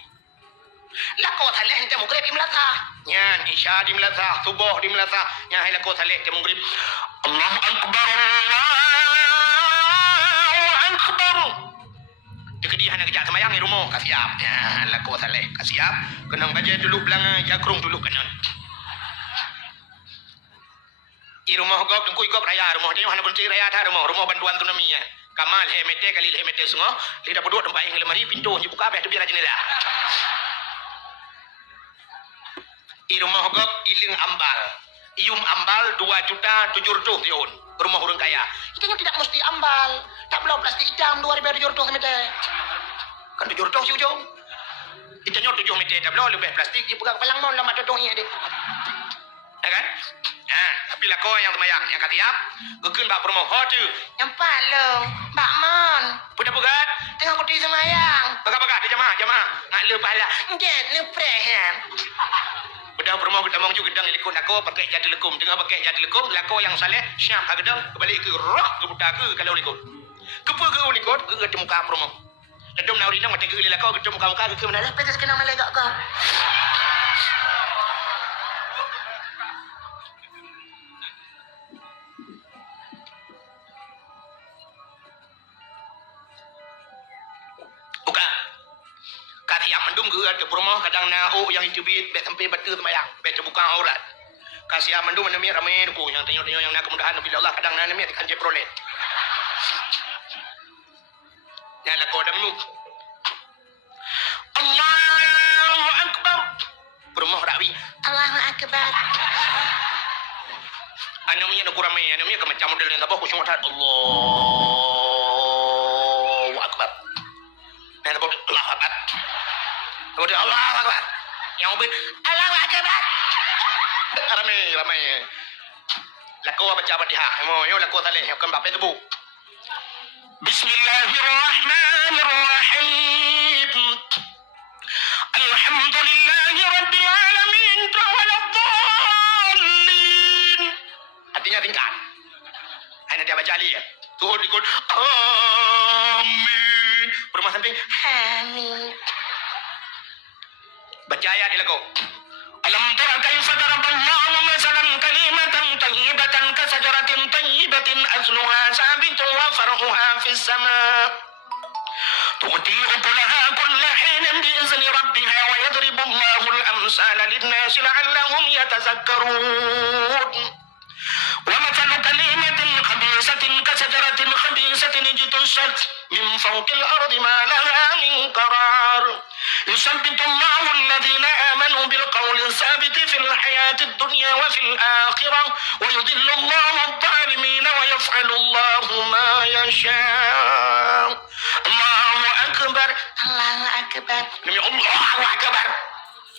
Lako saleh temu grade di Melaka. Nyan isya di Melaka, subuh di Melaka. Nya hai lako saleh temu grade. Allahu akbar. Allahu akbar. Dekedi hana kejak semayang di rumah kasiap. Ya lako saleh kasiap. Kenang baca dulu belang jakrung dulu kanan. I rumah gop tengku gop raya rumah dia hana bunci raya dah rumah bantuan tsunami ya. Kamal hemete kali hemete semua lidah pedut tempat yang lemari pintu dibuka habis tu biar jendela. I rumah gop iling ambal. Ium ambal 2.700.000 tahun. Rumah orang kaya. Itu tidak mesti ambal. Tak belum plastik hitam 2.700 meter. Kan 700 si ujung. Itu 7 meter tak belum lebih plastik dipegang palang mon lama contohnya dia. Ya kan? Tapi lah kau yang semayang, yang katiap, gekun bak promo hotu. Yang palung, bak mon. Pudak-pudak, tengah kuti semayang. Baga-baga, dia jamaah. Nak le pala. Ndet, le prehem. Udah promo kita mau juga gedang ilikun aku pakai jadi lekum. Tengah pakai jadi lekum, lako yang saleh, syah ke gedang, kembali ke roh, ke budak ke kalau likut. Kepa ke ulikut, ke ketemu muka promo. Ledom nak urinang, mati ke lilakau, ketemu muka-muka, ke mana lah, petas kena malaikat kau. Yang mendung ke ada rumah kadang na yang hijabit bet sampai batu semayang bet terbuka aurat kasih yang mendung menemui ramai ku yang tanya yang nak kemudahan bila Allah kadang na nemia kan je prolet ya la kodam nu Allahu akbar rumah rawi Allahu akbar anamnya nak ramai anamnya ke macam model yang tabah khusyuk Allahu akbar dan tabah Allahu akbar Kemudian Allah Akbar. Yang ubin Allah Akbar. Ramai. Lako baca Fatihah. Yo lako saleh yang kan bapak tebu. Bismillahirrahmanirrahim. Alhamdulillahi rabbil alamin waladdallin. Artinya tingkat. Hanya dia baca ali ya. Tuhun ikut amin. Berumah samping amin. Baca ayat dia lagu. Alam tara kaifa daraballahu masalan kalimatan tayyibatan kasajaratin tayyibatin asluha sabitun wa far'uha fis sama. Tu'ti ukulaha kulla hinin bi'izni rabbiha wa yadribu Allahu al-amsala lin-nasi la'allahum yatazakkarun. Wa mathalu kalimatin khabisatin kasajaratin khabisatin ijtussat min fawqil ardi ma laha min qarar. يثبت الله الذين آمنوا بالقول الثابت في الحياة الدنيا وفي الآخرة ويضل الله الظالمين ويفعل الله ما يشاء الله أكبر الله أكبر الله أكبر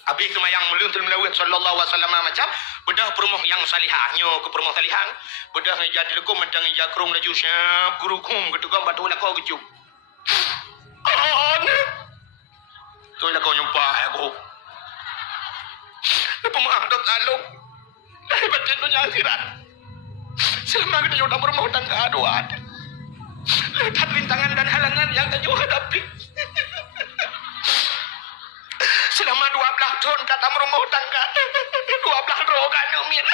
Habis itu yang mulia Tuhan sallallahu alaihi wasallam macam bedah perumah yang salihahnya ke perumah salihah bedah jadi lekum mentang jakrum laju syap guru kum ketukang batu lakau kejuk tu nak kau nyumpah aku. Lepas maaf dok alung. Dari batin dunia akhirat. Selama kita sudah berumah tangga doa. Lihat rintangan dan halangan yang kita hadapi. Selama 12 tahun kata berumah tangga. 12 rogan umin.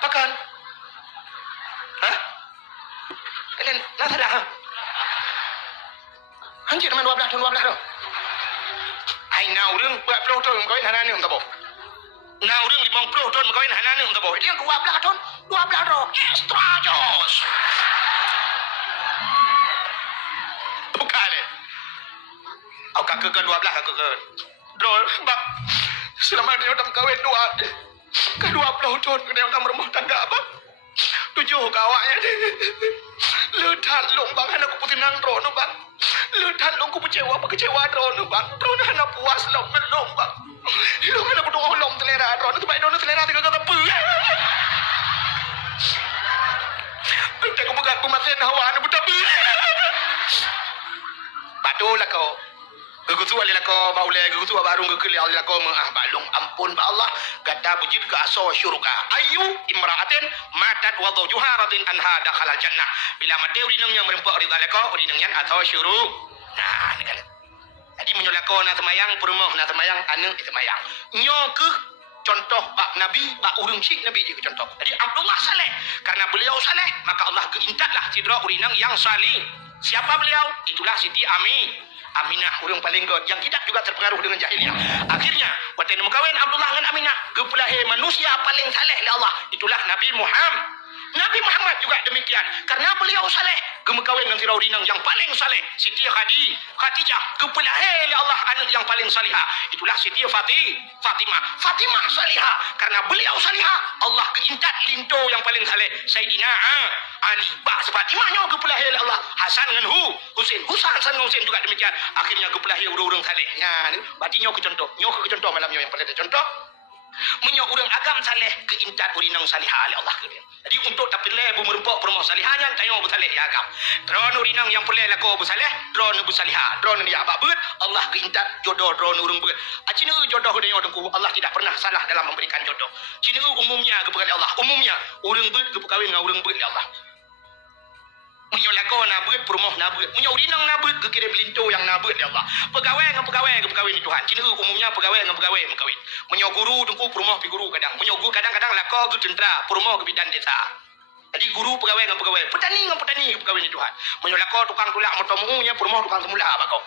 Pakan. Hah? Kalian nak salah? Anjir teman 12 tahun. Hai nào ring 20 tahun kawin hana ni untuk apa? Nào ring 50 tahun kawin hana ni untuk apa? Dia 12 tahun 12 roh extra jos. Bukan ni. Aku kakak ke 12 kakak ke. Drol bak. Selama dia udah kawin 2 ke 20 tahun dia udah berumah tangga apa? 7 kawaknya. Letak lombang anak aku putih nang drone bang. Letak long ku kecewa drone bang. Drone anak puas long bang. Long anak aku tunggu long telera drone tu baik drone telera tiga kata pu. Entah aku bukan pematian hawa anak buta pu. Patulah kau. Gegutu alila ko baule gegutu barung gekeli alila ko balung ampun ba Allah kata bujid ke aso syurga ayu imra'atin matat wa zawjuha radin anha dakhala jannah bila mati urinang yang merempak ridha lako urinang yang atau syurug nah ni kan jadi menyulako na semayang permoh na semayang anu semayang nyo ke contoh bak nabi bak urung cik nabi je contoh jadi Abdullah saleh karena beliau saleh maka Allah geintatlah sidra urinang yang salih siapa beliau itulah Siti Aminah urang paling god yang tidak juga terpengaruh dengan jahiliyah. Akhirnya waktu mengkawin Abdullah dengan Aminah, gepulahe manusia paling saleh oleh Allah. Itulah Nabi Muhammad. Nabi Muhammad juga demikian. Karena beliau saleh, gemekawin dengan Firaudinang yang paling saleh, Siti Khadijah, gepulahe oleh Allah anak yang paling salihah. Itulah Siti Fatimah. Fatimah salihah. Karena beliau salihah, Allah keintat linto yang paling saleh, Sayyidina Ali. Bak Fatimahnya gepulahe oleh Allah. Hasan dengan Husain. Hasan dengan Husain juga demikian. Akhirnya gepulahe urang-urang saleh. Ya, berarti nyo ke contoh. Nyo ke contoh malam nyo yang paling contoh. Menyo urang agam saleh keintat urinang salihah oleh Allah ke dia. Jadi untuk tapi le bumerempok promo salihanya tayo bu saleh ya agam. Dron urinang yang perle lako bu saleh, dron bu salihah. Dron dia abak beut, Allah keintat jodoh dron urang beut. Acina jodoh dia dengku Allah tidak pernah salah dalam memberikan jodoh. Cina umumnya kepada Allah, umumnya urang beut ke kawin dengan urang beut ya Allah. Menyo lako na beut promo na beut. Menyo urinang na beut ke kirim linto yang na beut ya Allah. Pegawai dengan pegawai ke pegawai ni Tuhan. Cina umumnya pegawai dengan pegawai mengkawin. Menyo guru dengku promo pi guru kadang. Menyo guru kadang-kadang lako ke tentera promo ke bidan desa. Jadi guru pegawai dengan pegawai, petani dengan petani ke pegawai ni Tuhan. Menyo lako tukang tulak motomu nya promo tukang semula bakau.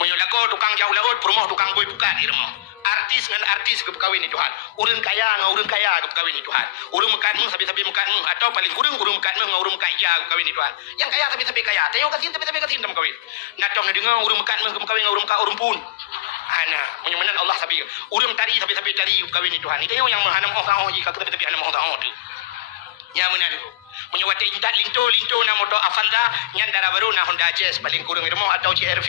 Menyo lako tukang jauh laut promo tukang boy bukan di rumah. Artis dengan artis ke pegawai ni Tuhan. Urang kaya dengan urang kaya ke pegawai ni Tuhan. Urang mekan sabi-sabi mekan atau paling kurang urang mekan dengan urang kaya ke pegawai ni Tuhan. Yang kaya sabi-sabi kaya, tayo kasin sabi-sabi kasin dalam pegawai. Natong na dengar urang mekan ke pegawai dengan urang ka urang pun. Ana menyemenan Allah sabi. Urang tari sabi-sabi tari ke pegawai ni Tuhan. Itu yang menghanam orang jika kita tepi hanam orang tu. Ya menan tu. Menyewati intat linto na motor Avanza nyandara baru na Honda Jazz paling kurang irmo atau CR-V.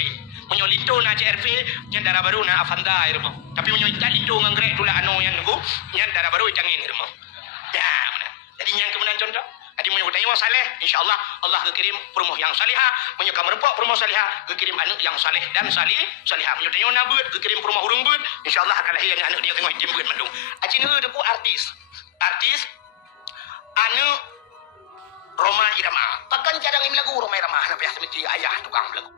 Menyo linto na CR-V nyandara baru na Avanza irmo. Tapi menyo intat linto ngangrek tula ano yang nunggu nyandara baru jangin irmo. Ya menan. Jadi yang kemudian contoh Adi menyo tanya saleh insyaallah Allah kekirim perumoh yang salihah menyo kamerempok perumoh salihah kekirim anak yang saleh dan salihah menyo tanya nabeut kekirim perumoh urang beut insyaallah akan lahir anak dia tengok hitim beut mandung. Acina deku artis anu Roma Irama. Pakan cadang im lagu Roma Irama. Nabi Asmiti ayah tukang lagu.